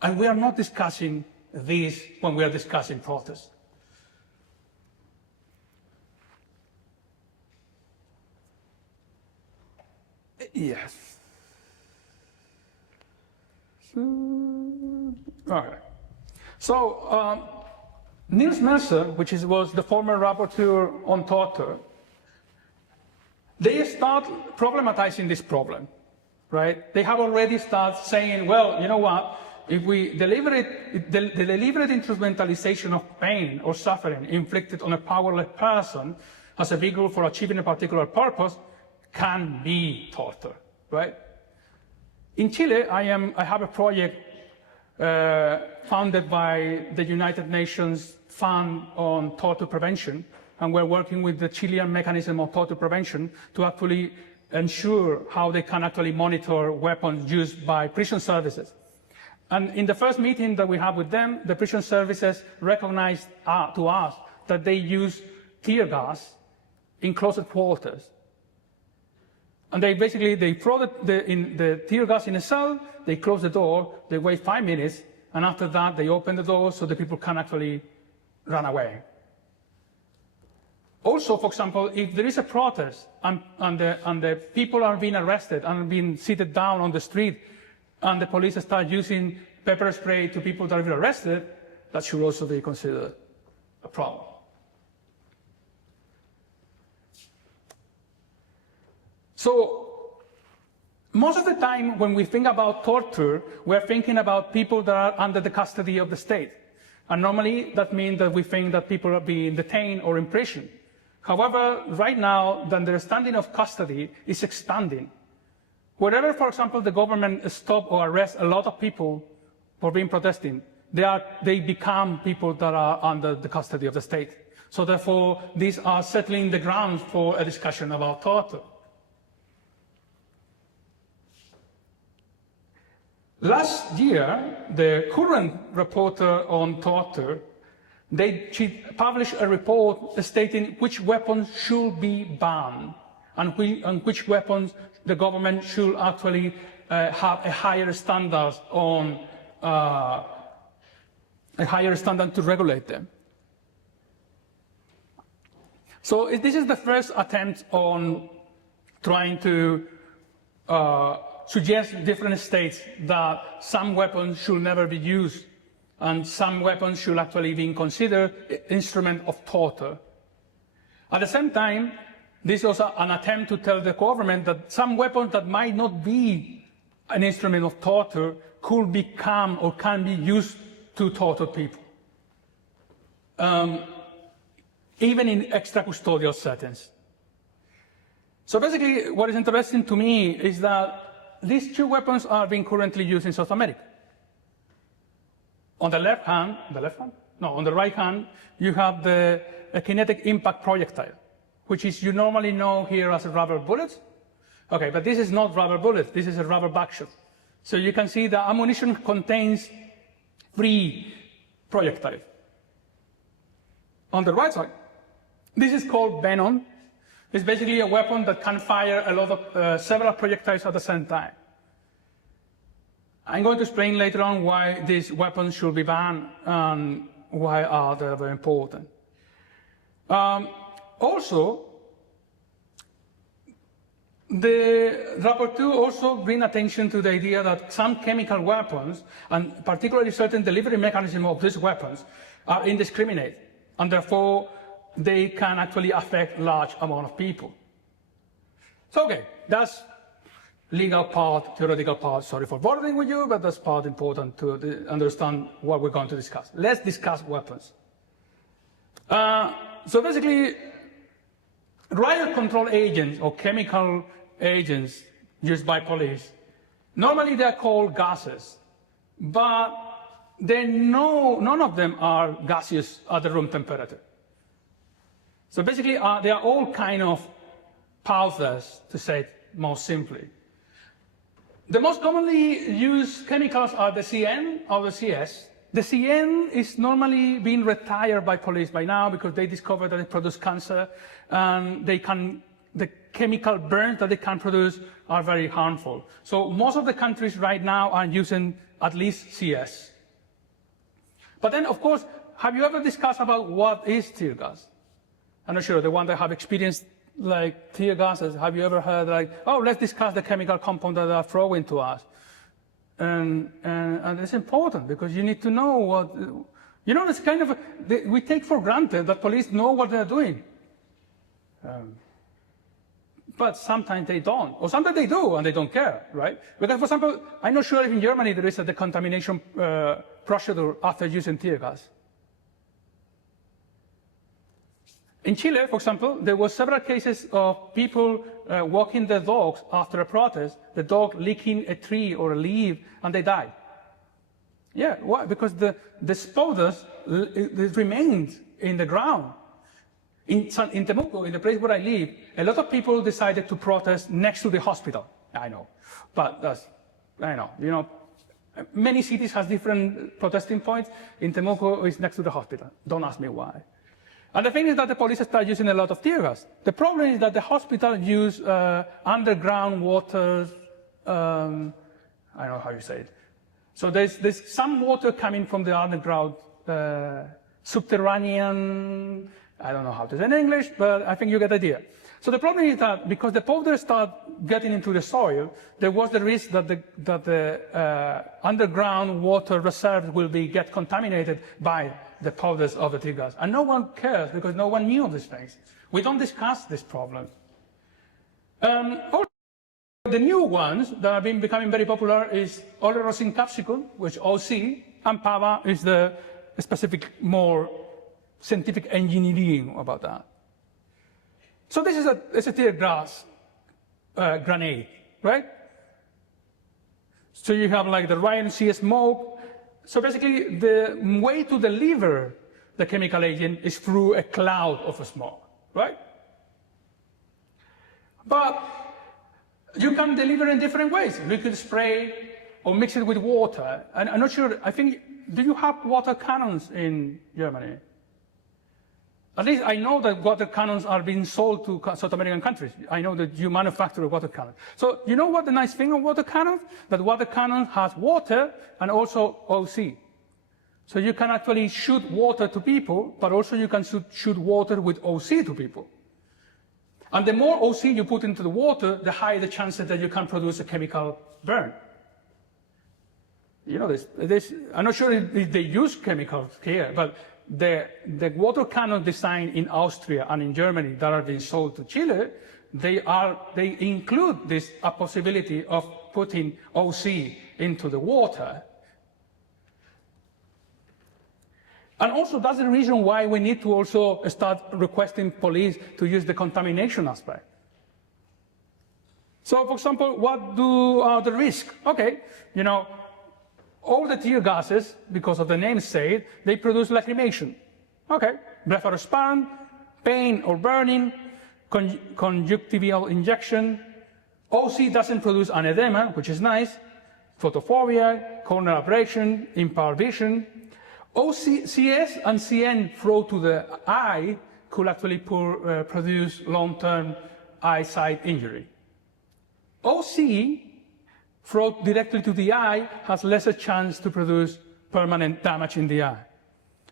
And we are not discussing this when we are discussing protests. Yes. Okay. So, Niels Mercer, which was the former rapporteur on torture, they start problematizing this problem, right? They have already started saying, well, you know what? If we the deliberate instrumentalization of pain or suffering inflicted on a powerless person as a vehicle for achieving a particular purpose can be torture, right? In Chile, I have a project funded by the United Nations Fund on Torture Prevention, and we're working with the Chilean mechanism of torture prevention to actually ensure how they can actually monitor weapons used by prison services. And in the first meeting that we had with them, the prison services recognized to us that they use tear gas in closed quarters. And they throw the tear gas in a cell, they close the door, they wait 5 minutes, and after that they open the door so the people can actually run away. Also, for example, if there is a protest and the people are being arrested and being seated down on the street, and the police start using pepper spray to people that are being arrested, that should also be considered a problem. So, most of the time when we think about torture, we're thinking about people that are under the custody of the state. And normally that means that we think that people are being detained or imprisoned. However, right now, the understanding of custody is expanding. Wherever, for example, the government stops or arrests a lot of people for being protesting, they become people that are under the custody of the state. So therefore, these are settling the grounds for a discussion about torture. Last year, the current reporter on torture, she published a report stating which weapons should be banned and which weapons the government should actually have a higher standard to regulate them. So this is the first attempt on trying to suggest different states that some weapons should never be used and some weapons should actually be considered an instrument of torture. At the same time, this was an attempt to tell the government that some weapons that might not be an instrument of torture could become or can be used to torture people, even in extracustodial settings. So basically, what is interesting to me is that these two weapons are being currently used in South America. On the left hand, on the right hand, you have a kinetic impact projectile, which is you normally know here as a rubber bullet. Okay, but this is not rubber bullet, this is a rubber buckshot. So you can see the ammunition contains 3 projectiles. On the right side, this is called baton. It's basically a weapon that can fire a lot of several projectiles at the same time. I'm going to explain later on why these weapons should be banned and why are they very important. Also, the rapporteur also brings attention to the idea that some chemical weapons, and particularly certain delivery mechanisms of these weapons, are indiscriminate, and therefore they can actually affect large amount of people. So, okay, that's legal part, theoretical part. Sorry for bothering with you, but that's part important to understand what we're going to discuss. Let's discuss weapons. So basically, riot control agents or chemical agents used by police, normally they're called gases, but none of them are gaseous at the room temperature. So basically, they are all kind of powders, to say it most simply. The most commonly used chemicals are the CN or the CS. The CN is normally being retired by police by now because they discovered that it produces cancer, and the chemical burns that they can produce are very harmful. So most of the countries right now are using at least CS. But then, of course, have you ever discussed about what is tear gas? I'm not sure, the one that have experienced like tear gases, have you ever heard like, oh, let's discuss the chemical compound that they are throwing to us? And it's important because you need to know what, you know, it's kind of, we take for granted that police know what they're doing. But sometimes they don't, or sometimes they do and they don't care, right? Because, for example, I'm not sure if in Germany there is a decontamination procedure after using tear gas. In Chile, for example, there were several cases of people walking their dogs after a protest, the dog licking a tree or a leaf, and they died. Yeah, why? Because the powders remained in the ground. In Temuco, in the place where I live, a lot of people decided to protest next to the hospital. I know, but that's, I know, you know, many cities have different protesting points. In Temuco, it's next to the hospital. Don't ask me why. And the thing is that the police start using a lot of tear gas. The problem is that the hospital use underground water, I don't know how you say it. So there's some water coming from the underground, subterranean, I don't know how to say in English, but I think you get the idea. So the problem is that because the powder start getting into the soil, there was the risk that the underground water reserves will get contaminated by the powders of the tear gas. And no one cares because no one knew of these things. We don't discuss this problem. Also, the new ones that have been becoming very popular is oleoresin capsicum, which OC, and PAVA is the specific, more scientific engineering about that. So this is a tear gas grenade, right? So you have like the YMCA smoke. So basically, the way to deliver the chemical agent is through a cloud of smoke, right? But you can deliver in different ways. Liquid spray or mix it with water. And I'm not sure, I think, do you have water cannons in Germany? At least I know that water cannons are being sold to South American countries. I know that you manufacture a water cannon. So you know what the nice thing of water cannons? That water cannon has water and also OC. So you can actually shoot water to people, but also you can shoot water with OC to people. And the more OC you put into the water, the higher the chances that you can produce a chemical burn. You know this, I'm not sure if they use chemicals here, but the water cannon designed in Austria and in Germany that are being sold to Chile, they include this a possibility of putting OC into the water. And also that's the reason why we need to also start requesting police to use the contamination aspect. So for example, what are the risks? Okay, you know, all the tear gases, because of the name say it, they produce lacrimation. Okay, blepharospasm, pain or burning, conjunctival injection. OC doesn't produce an edema, which is nice, photophobia, corneal abrasion, impaired vision. CS and CN flow to the eye could actually produce long-term eyesight injury. OC flow directly to the eye has lesser chance to produce permanent damage in the eye.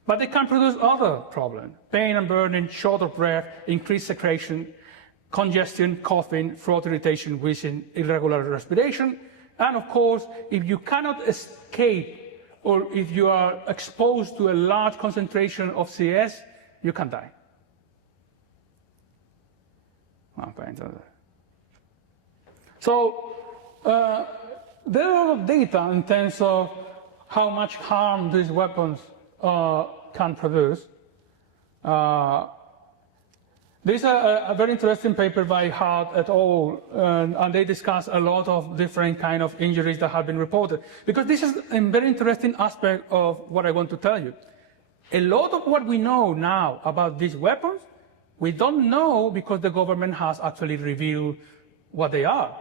But they can produce other problems: pain and burning, short of breath, increased secretion, congestion, coughing, throat irritation, wheezing, irregular respiration. And of course, if you cannot escape or if you are exposed to a large concentration of CS, you can die. So there are a lot of data in terms of how much harm these weapons can produce. There's a very interesting paper by Hart et al. And they discuss a lot of different kind of injuries that have been reported. Because this is a very interesting aspect of what I want to tell you. A lot of what we know now about these weapons, we don't know because the government has actually revealed what they are.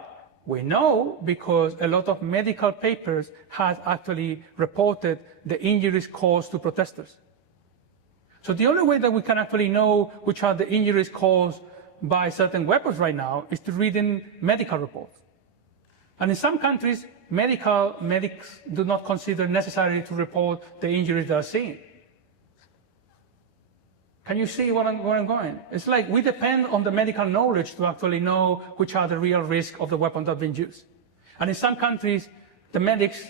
We know because a lot of medical papers have actually reported the injuries caused to protesters. So the only way that we can actually know which are the injuries caused by certain weapons right now is to read in medical reports. And in some countries, medics do not consider necessary to report the injuries they are seeing. Can you see where I'm going? It's like we depend on the medical knowledge to actually know which are the real risks of the weapons that have been used. And in some countries, the medics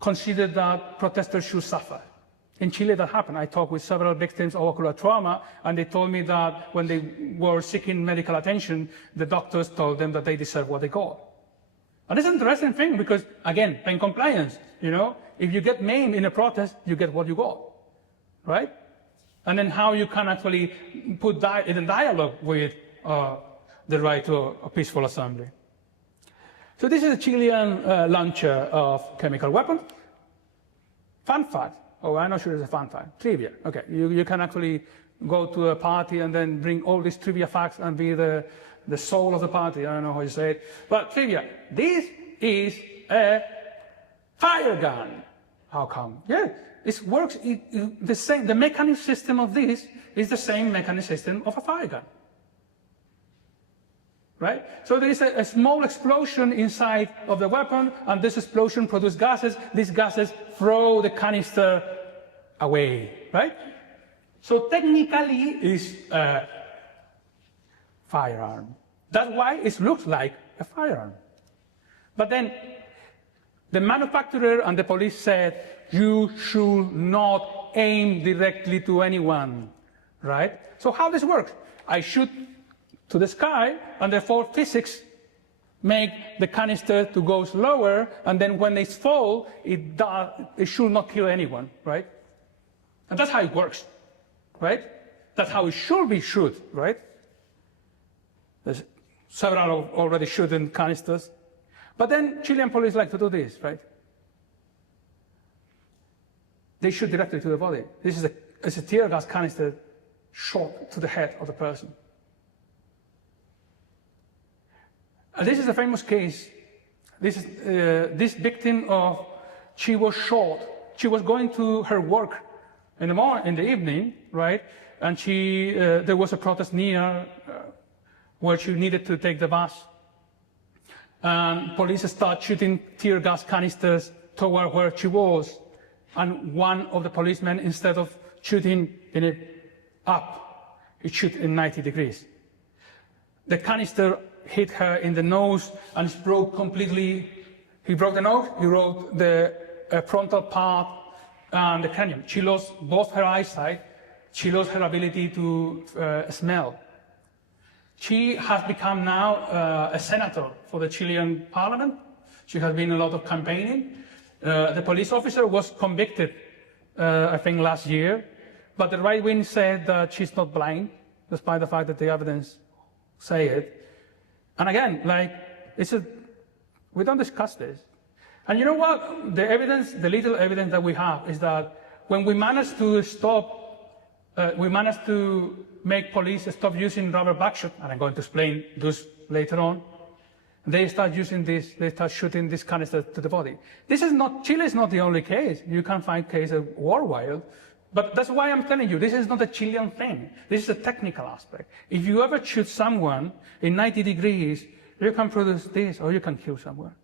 considered that protesters should suffer. In Chile, that happened. I talked with several victims of ocular trauma, and they told me that when they were seeking medical attention, the doctors told them that they deserve what they got. And it's an interesting thing because, again, pain compliance, you know, if you get maimed in a protest, you get what you got, right? And then how you can actually put that in a dialogue with the right to a peaceful assembly. So this is a Chilean launcher of chemical weapons. Fun fact. Oh, I'm not sure it's a fun fact. Trivia. Okay, you can actually go to a party and then bring all these trivia facts and be the soul of the party. I don't know how you say it. But trivia. This is a fire gun. How come? Yeah, it works. The same. The mechanism system of this is the same mechanism system of a fire gun. Right? So there is a small explosion inside of the weapon, and this explosion produces gases. These gases throw the canister away, right? So technically, it's a firearm. That's why it looks like a firearm. But then the manufacturer and the police said, you should not aim directly to anyone, right? So how this works? I shoot to the sky, and therefore physics make the canister to go slower, and then when they fall, it should not kill anyone, right? And that's how it works, right? That's how it should be shot, right? There's several already shooting canisters. But then Chilean police like to do this, right? They shoot directly to the body. This is a tear gas canister shot to the head of the person. And this is a famous case. This victim she was shot. She was going to her work in the evening, right? And there was a protest near where she needed to take the bus. And police started shooting tear gas canisters toward where she was. And one of the policemen, instead of shooting up, it shot in 90 degrees. The canister hit her in the nose and it broke completely. He broke the nose, he broke the frontal part and the cranium. She lost both her eyesight, she lost her ability to smell. She has become now a senator for the Chilean parliament. She has been a lot of campaigning. The police officer was convicted, I think last year, but the right wing said that she's not blind, despite the fact that the evidence say it. And again, we don't discuss this. And you know what? The evidence, the little evidence that we have is that when we managed to make police stop using rubber buckshot, and I'm going to explain this later on, they start using this, they start shooting this canister to the body. Chile is not the only case. You can find cases worldwide. But that's why I'm telling you, this is not a Chilean thing. This is a technical aspect. If you ever shoot someone in 90 degrees, you can produce this, or you can kill someone.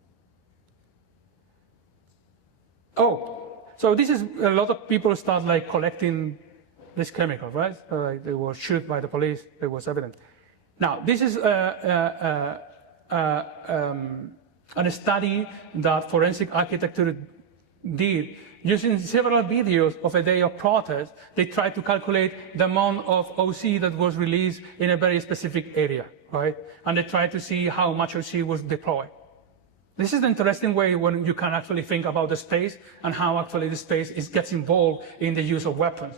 Oh, so this is, a lot of people start collecting this chemical, right? They were shot by the police, it was evident. Now, this is a study that forensic architecture did. Using several videos of a day of protest, they tried to calculate the amount of OC that was released in a very specific area, right? And they tried to see how much OC was deployed. This is an interesting way when you can actually think about the space and how actually the space gets involved in the use of weapons.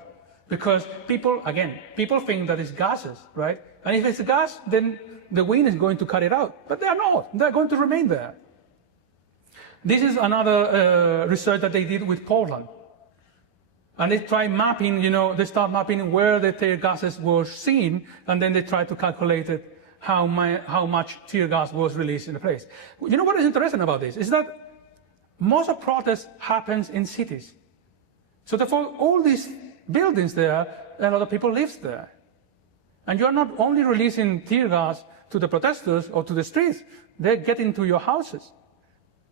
Because people think that it's gases, right? And if it's a gas, then the wind is going to cut it out. But they are not. They're going to remain there. This is another research that they did with Poland. And they try mapping, they start mapping where the tear gases were seen, and then they try to calculate it, how much tear gas was released in the place. You know what is interesting about this? Is that most of protests happens in cities. So therefore, all these buildings there, a lot of people live there. And you're not only releasing tear gas to the protesters or to the streets, they get into your houses.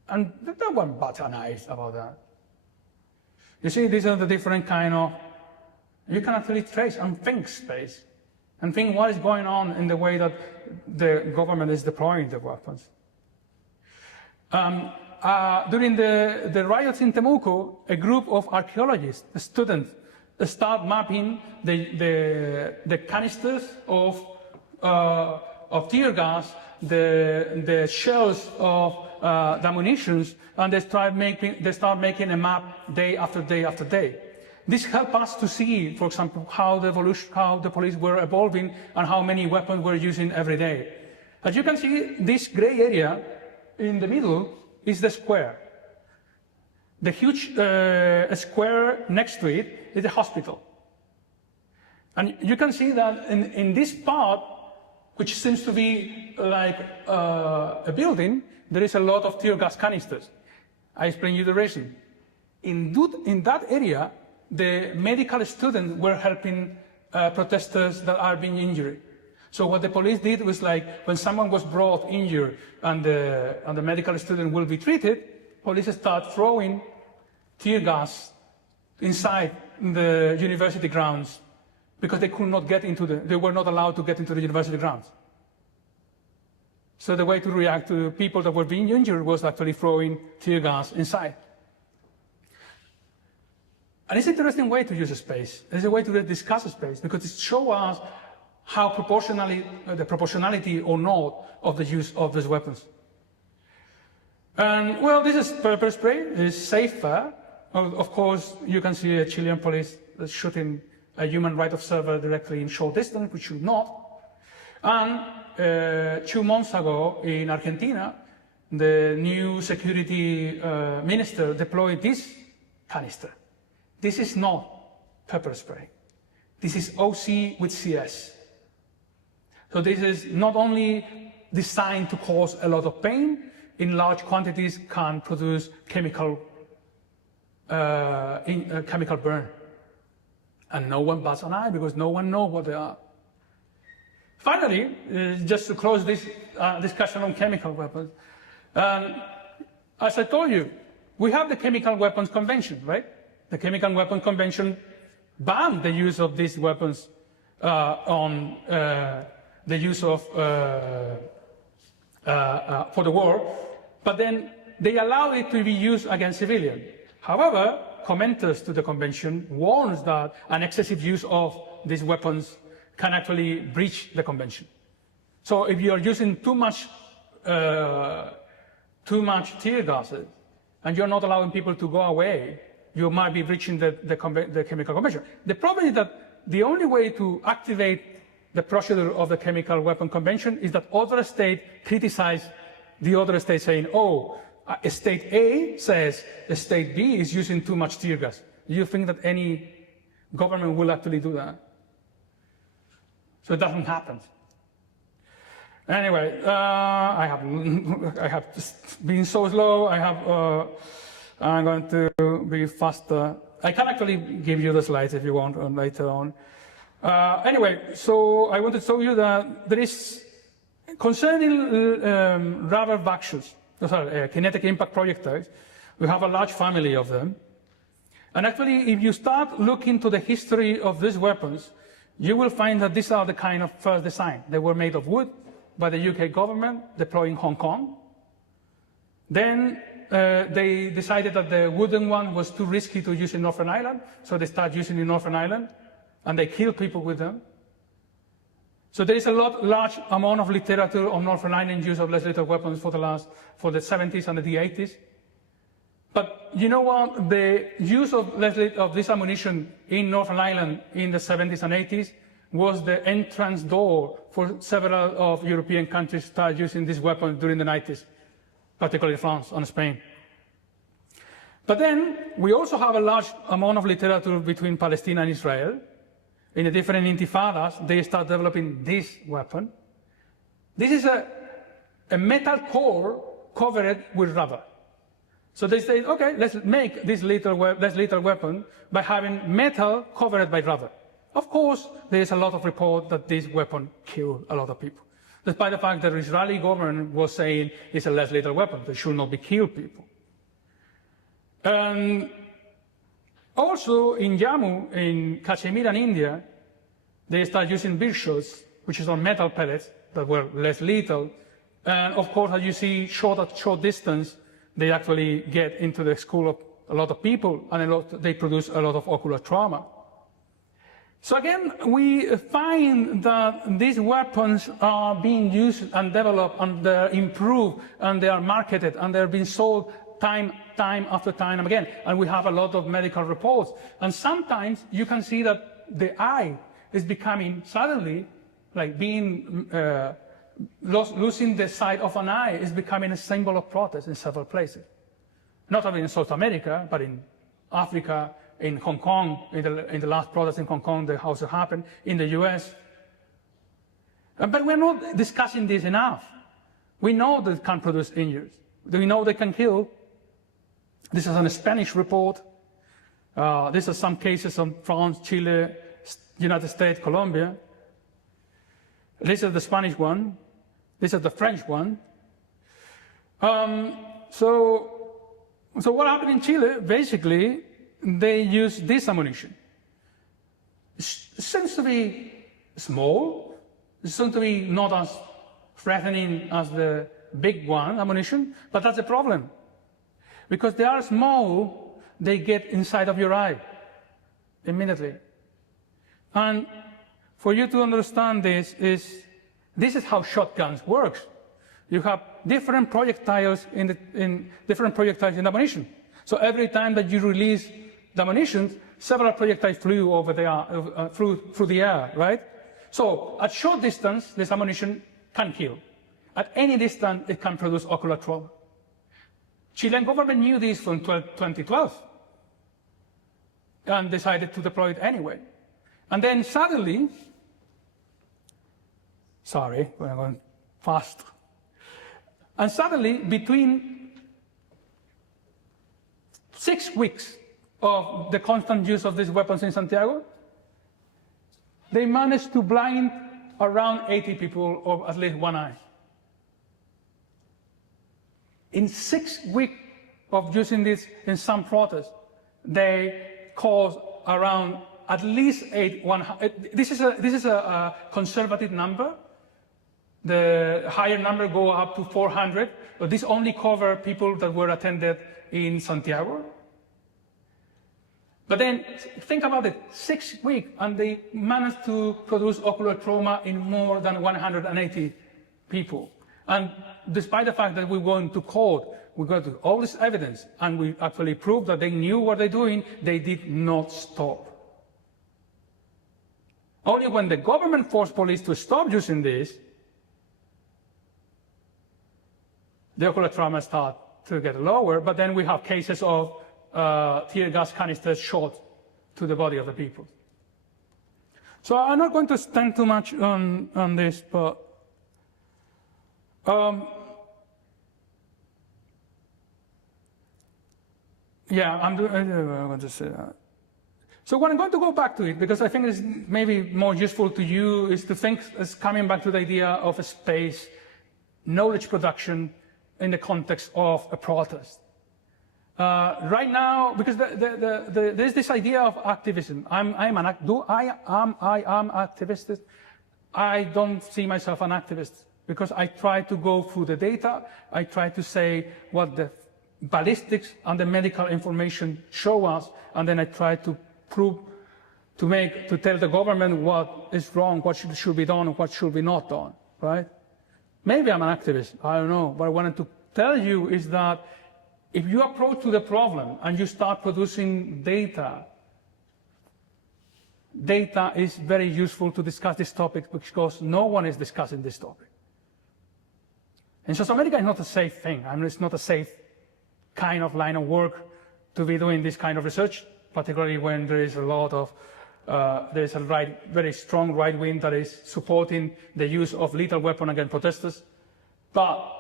And no one bats an eye about that. You see, these are the different kind of, you can actually trace and think space, and think what is going on in the way that the government is deploying the weapons. during the riots in Temuco, a group of archaeologists, students, start mapping the canisters of tear gas, the shells of the ammunitions, and they start making a map day after day after day. This helps us to see, for example, how the police were evolving and how many weapons were using every day. As you can see, this gray area in the middle is the square. The huge square next to it is a hospital. And you can see that in this part, which seems to be like a building, there is a lot of tear gas canisters. I explain you the reason. In that area, the medical students were helping protesters that are being injured. So what the police did was, like, when someone was brought injured and the medical student will be treated, police start throwing tear gas inside the university grounds because they could not get they were not allowed to get into the university grounds. So the way to react to people that were being injured was actually throwing tear gas inside. And it's an interesting way to use a space. It's a way to discuss a space because it shows us how the proportionality or not of the use of these weapons. And well, this is pepper spray. It's safer. Of course, you can see a Chilean police shooting a human rights observer directly in short distance, which should not. And 2 months ago in Argentina, the new security minister deployed this canister. This is not pepper spray. This is OC with CS. So this is not only designed to cause a lot of pain, in large quantities can produce chemical burn. And no one bats an eye because no one knows what they are. Finally, just to close this discussion on chemical weapons, as I told you, we have the Chemical Weapons Convention, right? The Chemical Weapons Convention banned the use of these weapons on the use of for the war, but then they allow it to be used against civilians. However, commenters to the convention warns that an excessive use of these weapons can actually breach the convention. So if you are using too much tear gases and you're not allowing people to go away, you might be breaching the chemical convention. The problem is that the only way to activate the procedure of the Chemical Weapon Convention is that other states criticize the other state saying, oh, state A says state B is using too much tear gas. Do you think that any government will actually do that? So it doesn't happen. Anyway, I have been so slow. I'm going to be faster. I can actually give you the slides if you want later on. Anyway, so I want to show you that there is, concerning rubber vacuums, kinetic impact projectiles, we have a large family of them. And actually, if you start looking to the history of these weapons, you will find that these are the kind of first design. They were made of wood by the UK government, deployed in Hong Kong. Then they decided that the wooden one was too risky to use in Northern Ireland, so they started using in Northern Ireland, and they killed people with them. So there is a large amount of literature on Northern Ireland use of less lethal weapons for the 70s and the 80s. But you know what? The use of this ammunition in Northern Ireland in the 70s and 80s was the entrance door for several of European countries to start using these weapons during the 90s, particularly France and Spain. But then we also have a large amount of literature between Palestine and Israel. In the different intifadas, they start developing this weapon. This is a metal core covered with rubber. So they say, okay, let's make this less lethal weapon by having metal covered by rubber. Of course, there is a lot of report that this weapon killed a lot of people, despite the fact that the Israeli government was saying it's a less lethal weapon, they should not be kill people. Also, in Jammu, in Kashmir and India, they start using beer shots, which is on metal pellets that were less lethal. And of course, as you see, short distance, They actually get into the skull of a lot of people, and they produce a lot of ocular trauma. So again, we find that these weapons are being used and developed, and they're improved, and they are marketed, and they're being sold time after time again. And we have a lot of medical reports. And sometimes you can see that the eye is becoming suddenly, like being losing the sight of an eye is becoming a symbol of protest in several places. Not only in South America, but in Africa, in Hong Kong, in the last protest in Hong Kong, the house that happened, in the US. But we're not discussing this enough. We know that it can produce injuries. We know they can kill. This is a Spanish report. These are some cases from France, Chile, United States, Colombia. This is the Spanish one. This is the French one. So what happened in Chile, basically, they use this ammunition. It seems to be small. It seems to be not as threatening as the big one, ammunition, but that's a problem. Because they are small, they get inside of your eye immediately. And for you to understand this is how shotguns works. You have different projectiles in the ammunition. So every time that you release the ammunition, several projectiles flew over through the air, right? So at short distance, this ammunition can kill. At any distance, it can produce ocular trauma. Chilean government knew this from 2012 and decided to deploy it anyway. And then suddenly, sorry, we're going fast. And suddenly, between 6 weeks of the constant use of these weapons in Santiago, they managed to blind around 80 people of at least one eye. In 6 weeks of using this in some protests, they caused around at least 100. This is a conservative number. The higher number go up to 400, but this only covers people that were attended in Santiago. But then think about it, 6 weeks, and they managed to produce ocular trauma in more than 180 people. And despite the fact that we went to court, we got all this evidence, and we actually proved that they knew what they're doing, they did not stop. Only when the government forced police to stop using this, the ocular trauma start to get lower, but then we have cases of tear gas canisters shot to the body of the people. So I'm not going to spend too much on this, but yeah, I'm going to say that. So what I'm going to go back to it, because I think it's maybe more useful to you, is to think as coming back to the idea of a space, knowledge production in the context of a protest. Right now, because there's this idea of activism. I am activist. I don't see myself an activist because I try to go through the data. I try to say what the ballistics and the medical information show us, and then I try to prove, to tell the government what is wrong, what should be done, and what should be not done, right? Maybe I'm an activist, I don't know. What I wanted to tell you is that if you approach to the problem and you start producing data is very useful to discuss this topic because no one is discussing this topic. And South America is not a safe thing. I mean, it's not a safe kind of line of work to be doing this kind of research, particularly when there is a lot of, there's a very strong right wing that is supporting the use of lethal weapons against protesters. But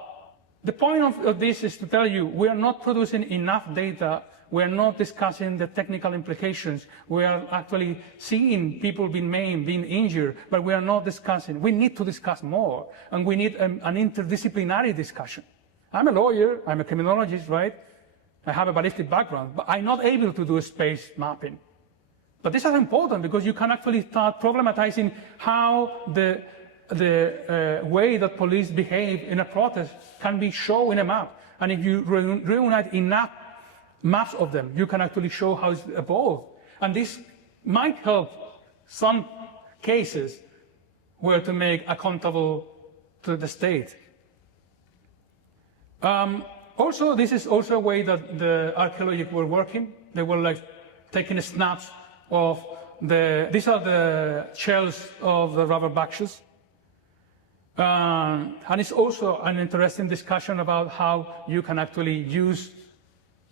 the point of this is to tell you, we are not producing enough data. We are not discussing the technical implications. We are actually seeing people being maimed, being injured, but we are not discussing. We need to discuss more, and we need an interdisciplinary discussion. I'm a lawyer, I'm a criminologist, right? I have a ballistic background, but I'm not able to do space mapping. But this is important because you can actually start problematizing how the way that police behave in a protest can be shown in a map. And if you reunite enough maps of them, you can actually show how it's evolved. And this might help some cases where to make accountable to the state. Also, this is also a way that the archaeologists were working. They were like taking snaps of these are the shells of the rubber backshells. And it's also an interesting discussion about how you can actually use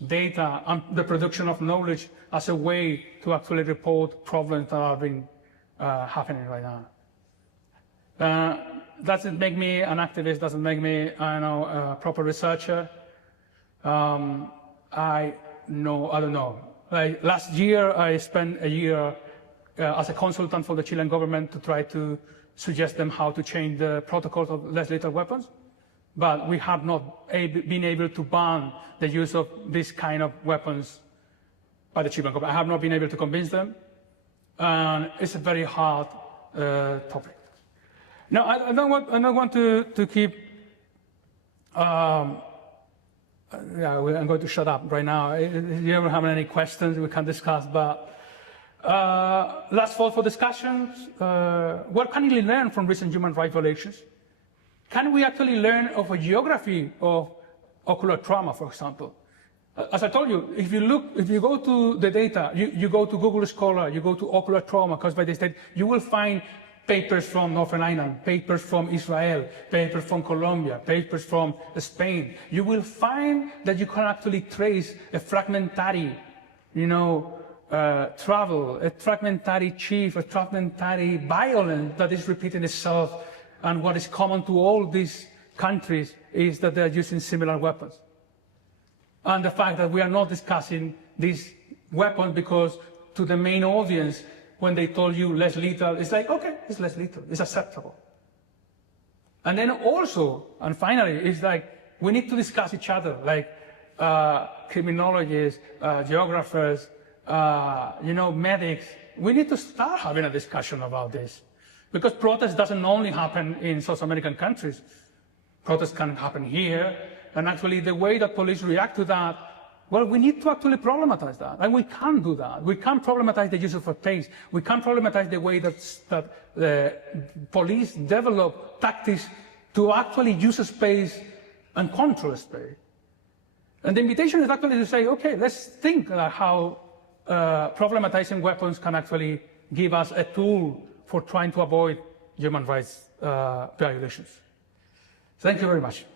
data and the production of knowledge as a way to actually report problems that are being happening right now. Doesn't make me an activist, doesn't make me, a proper researcher. I don't know. Like last year, I spent a year as a consultant for the Chilean government to try to suggest them how to change the protocols of less lethal weapons. But we have not been able to ban the use of this kind of weapons by the Chilean government. I have not been able to convince them. And it's a very hard topic. Now, I don't want to keep. I'm going to shut up right now. If you ever have any questions, we can discuss. But last fall for discussions, what can we learn from recent human rights violations? Can we actually learn of a geography of ocular trauma, for example? As I told you, if you go to the data, you go to Google Scholar, you go to ocular trauma caused by the state, you will find papers from Northern Ireland, papers from Israel, papers from Colombia, papers from Spain. You will find that you can actually trace a fragmentary, travel, a fragmentary chief, a fragmentary violence that is repeating itself. And what is common to all these countries is that they're using similar weapons. And the fact that we are not discussing these weapons because to the main audience, when they told you less lethal, it's like, okay, it's less lethal, it's acceptable. And then also, and finally, it's like, we need to discuss each other, like criminologists, geographers, medics. We need to start having a discussion about this. Because protest doesn't only happen in South American countries. Protest can happen here, and actually the way that police react to that, well, we need to actually problematize that, and we can do that. We can problematize the use of a pace. We can problematize the way that the police develop tactics to actually use a space and control space. And the invitation is actually to say, okay, let's think how problematizing weapons can actually give us a tool for trying to avoid human rights violations. Thank you very much.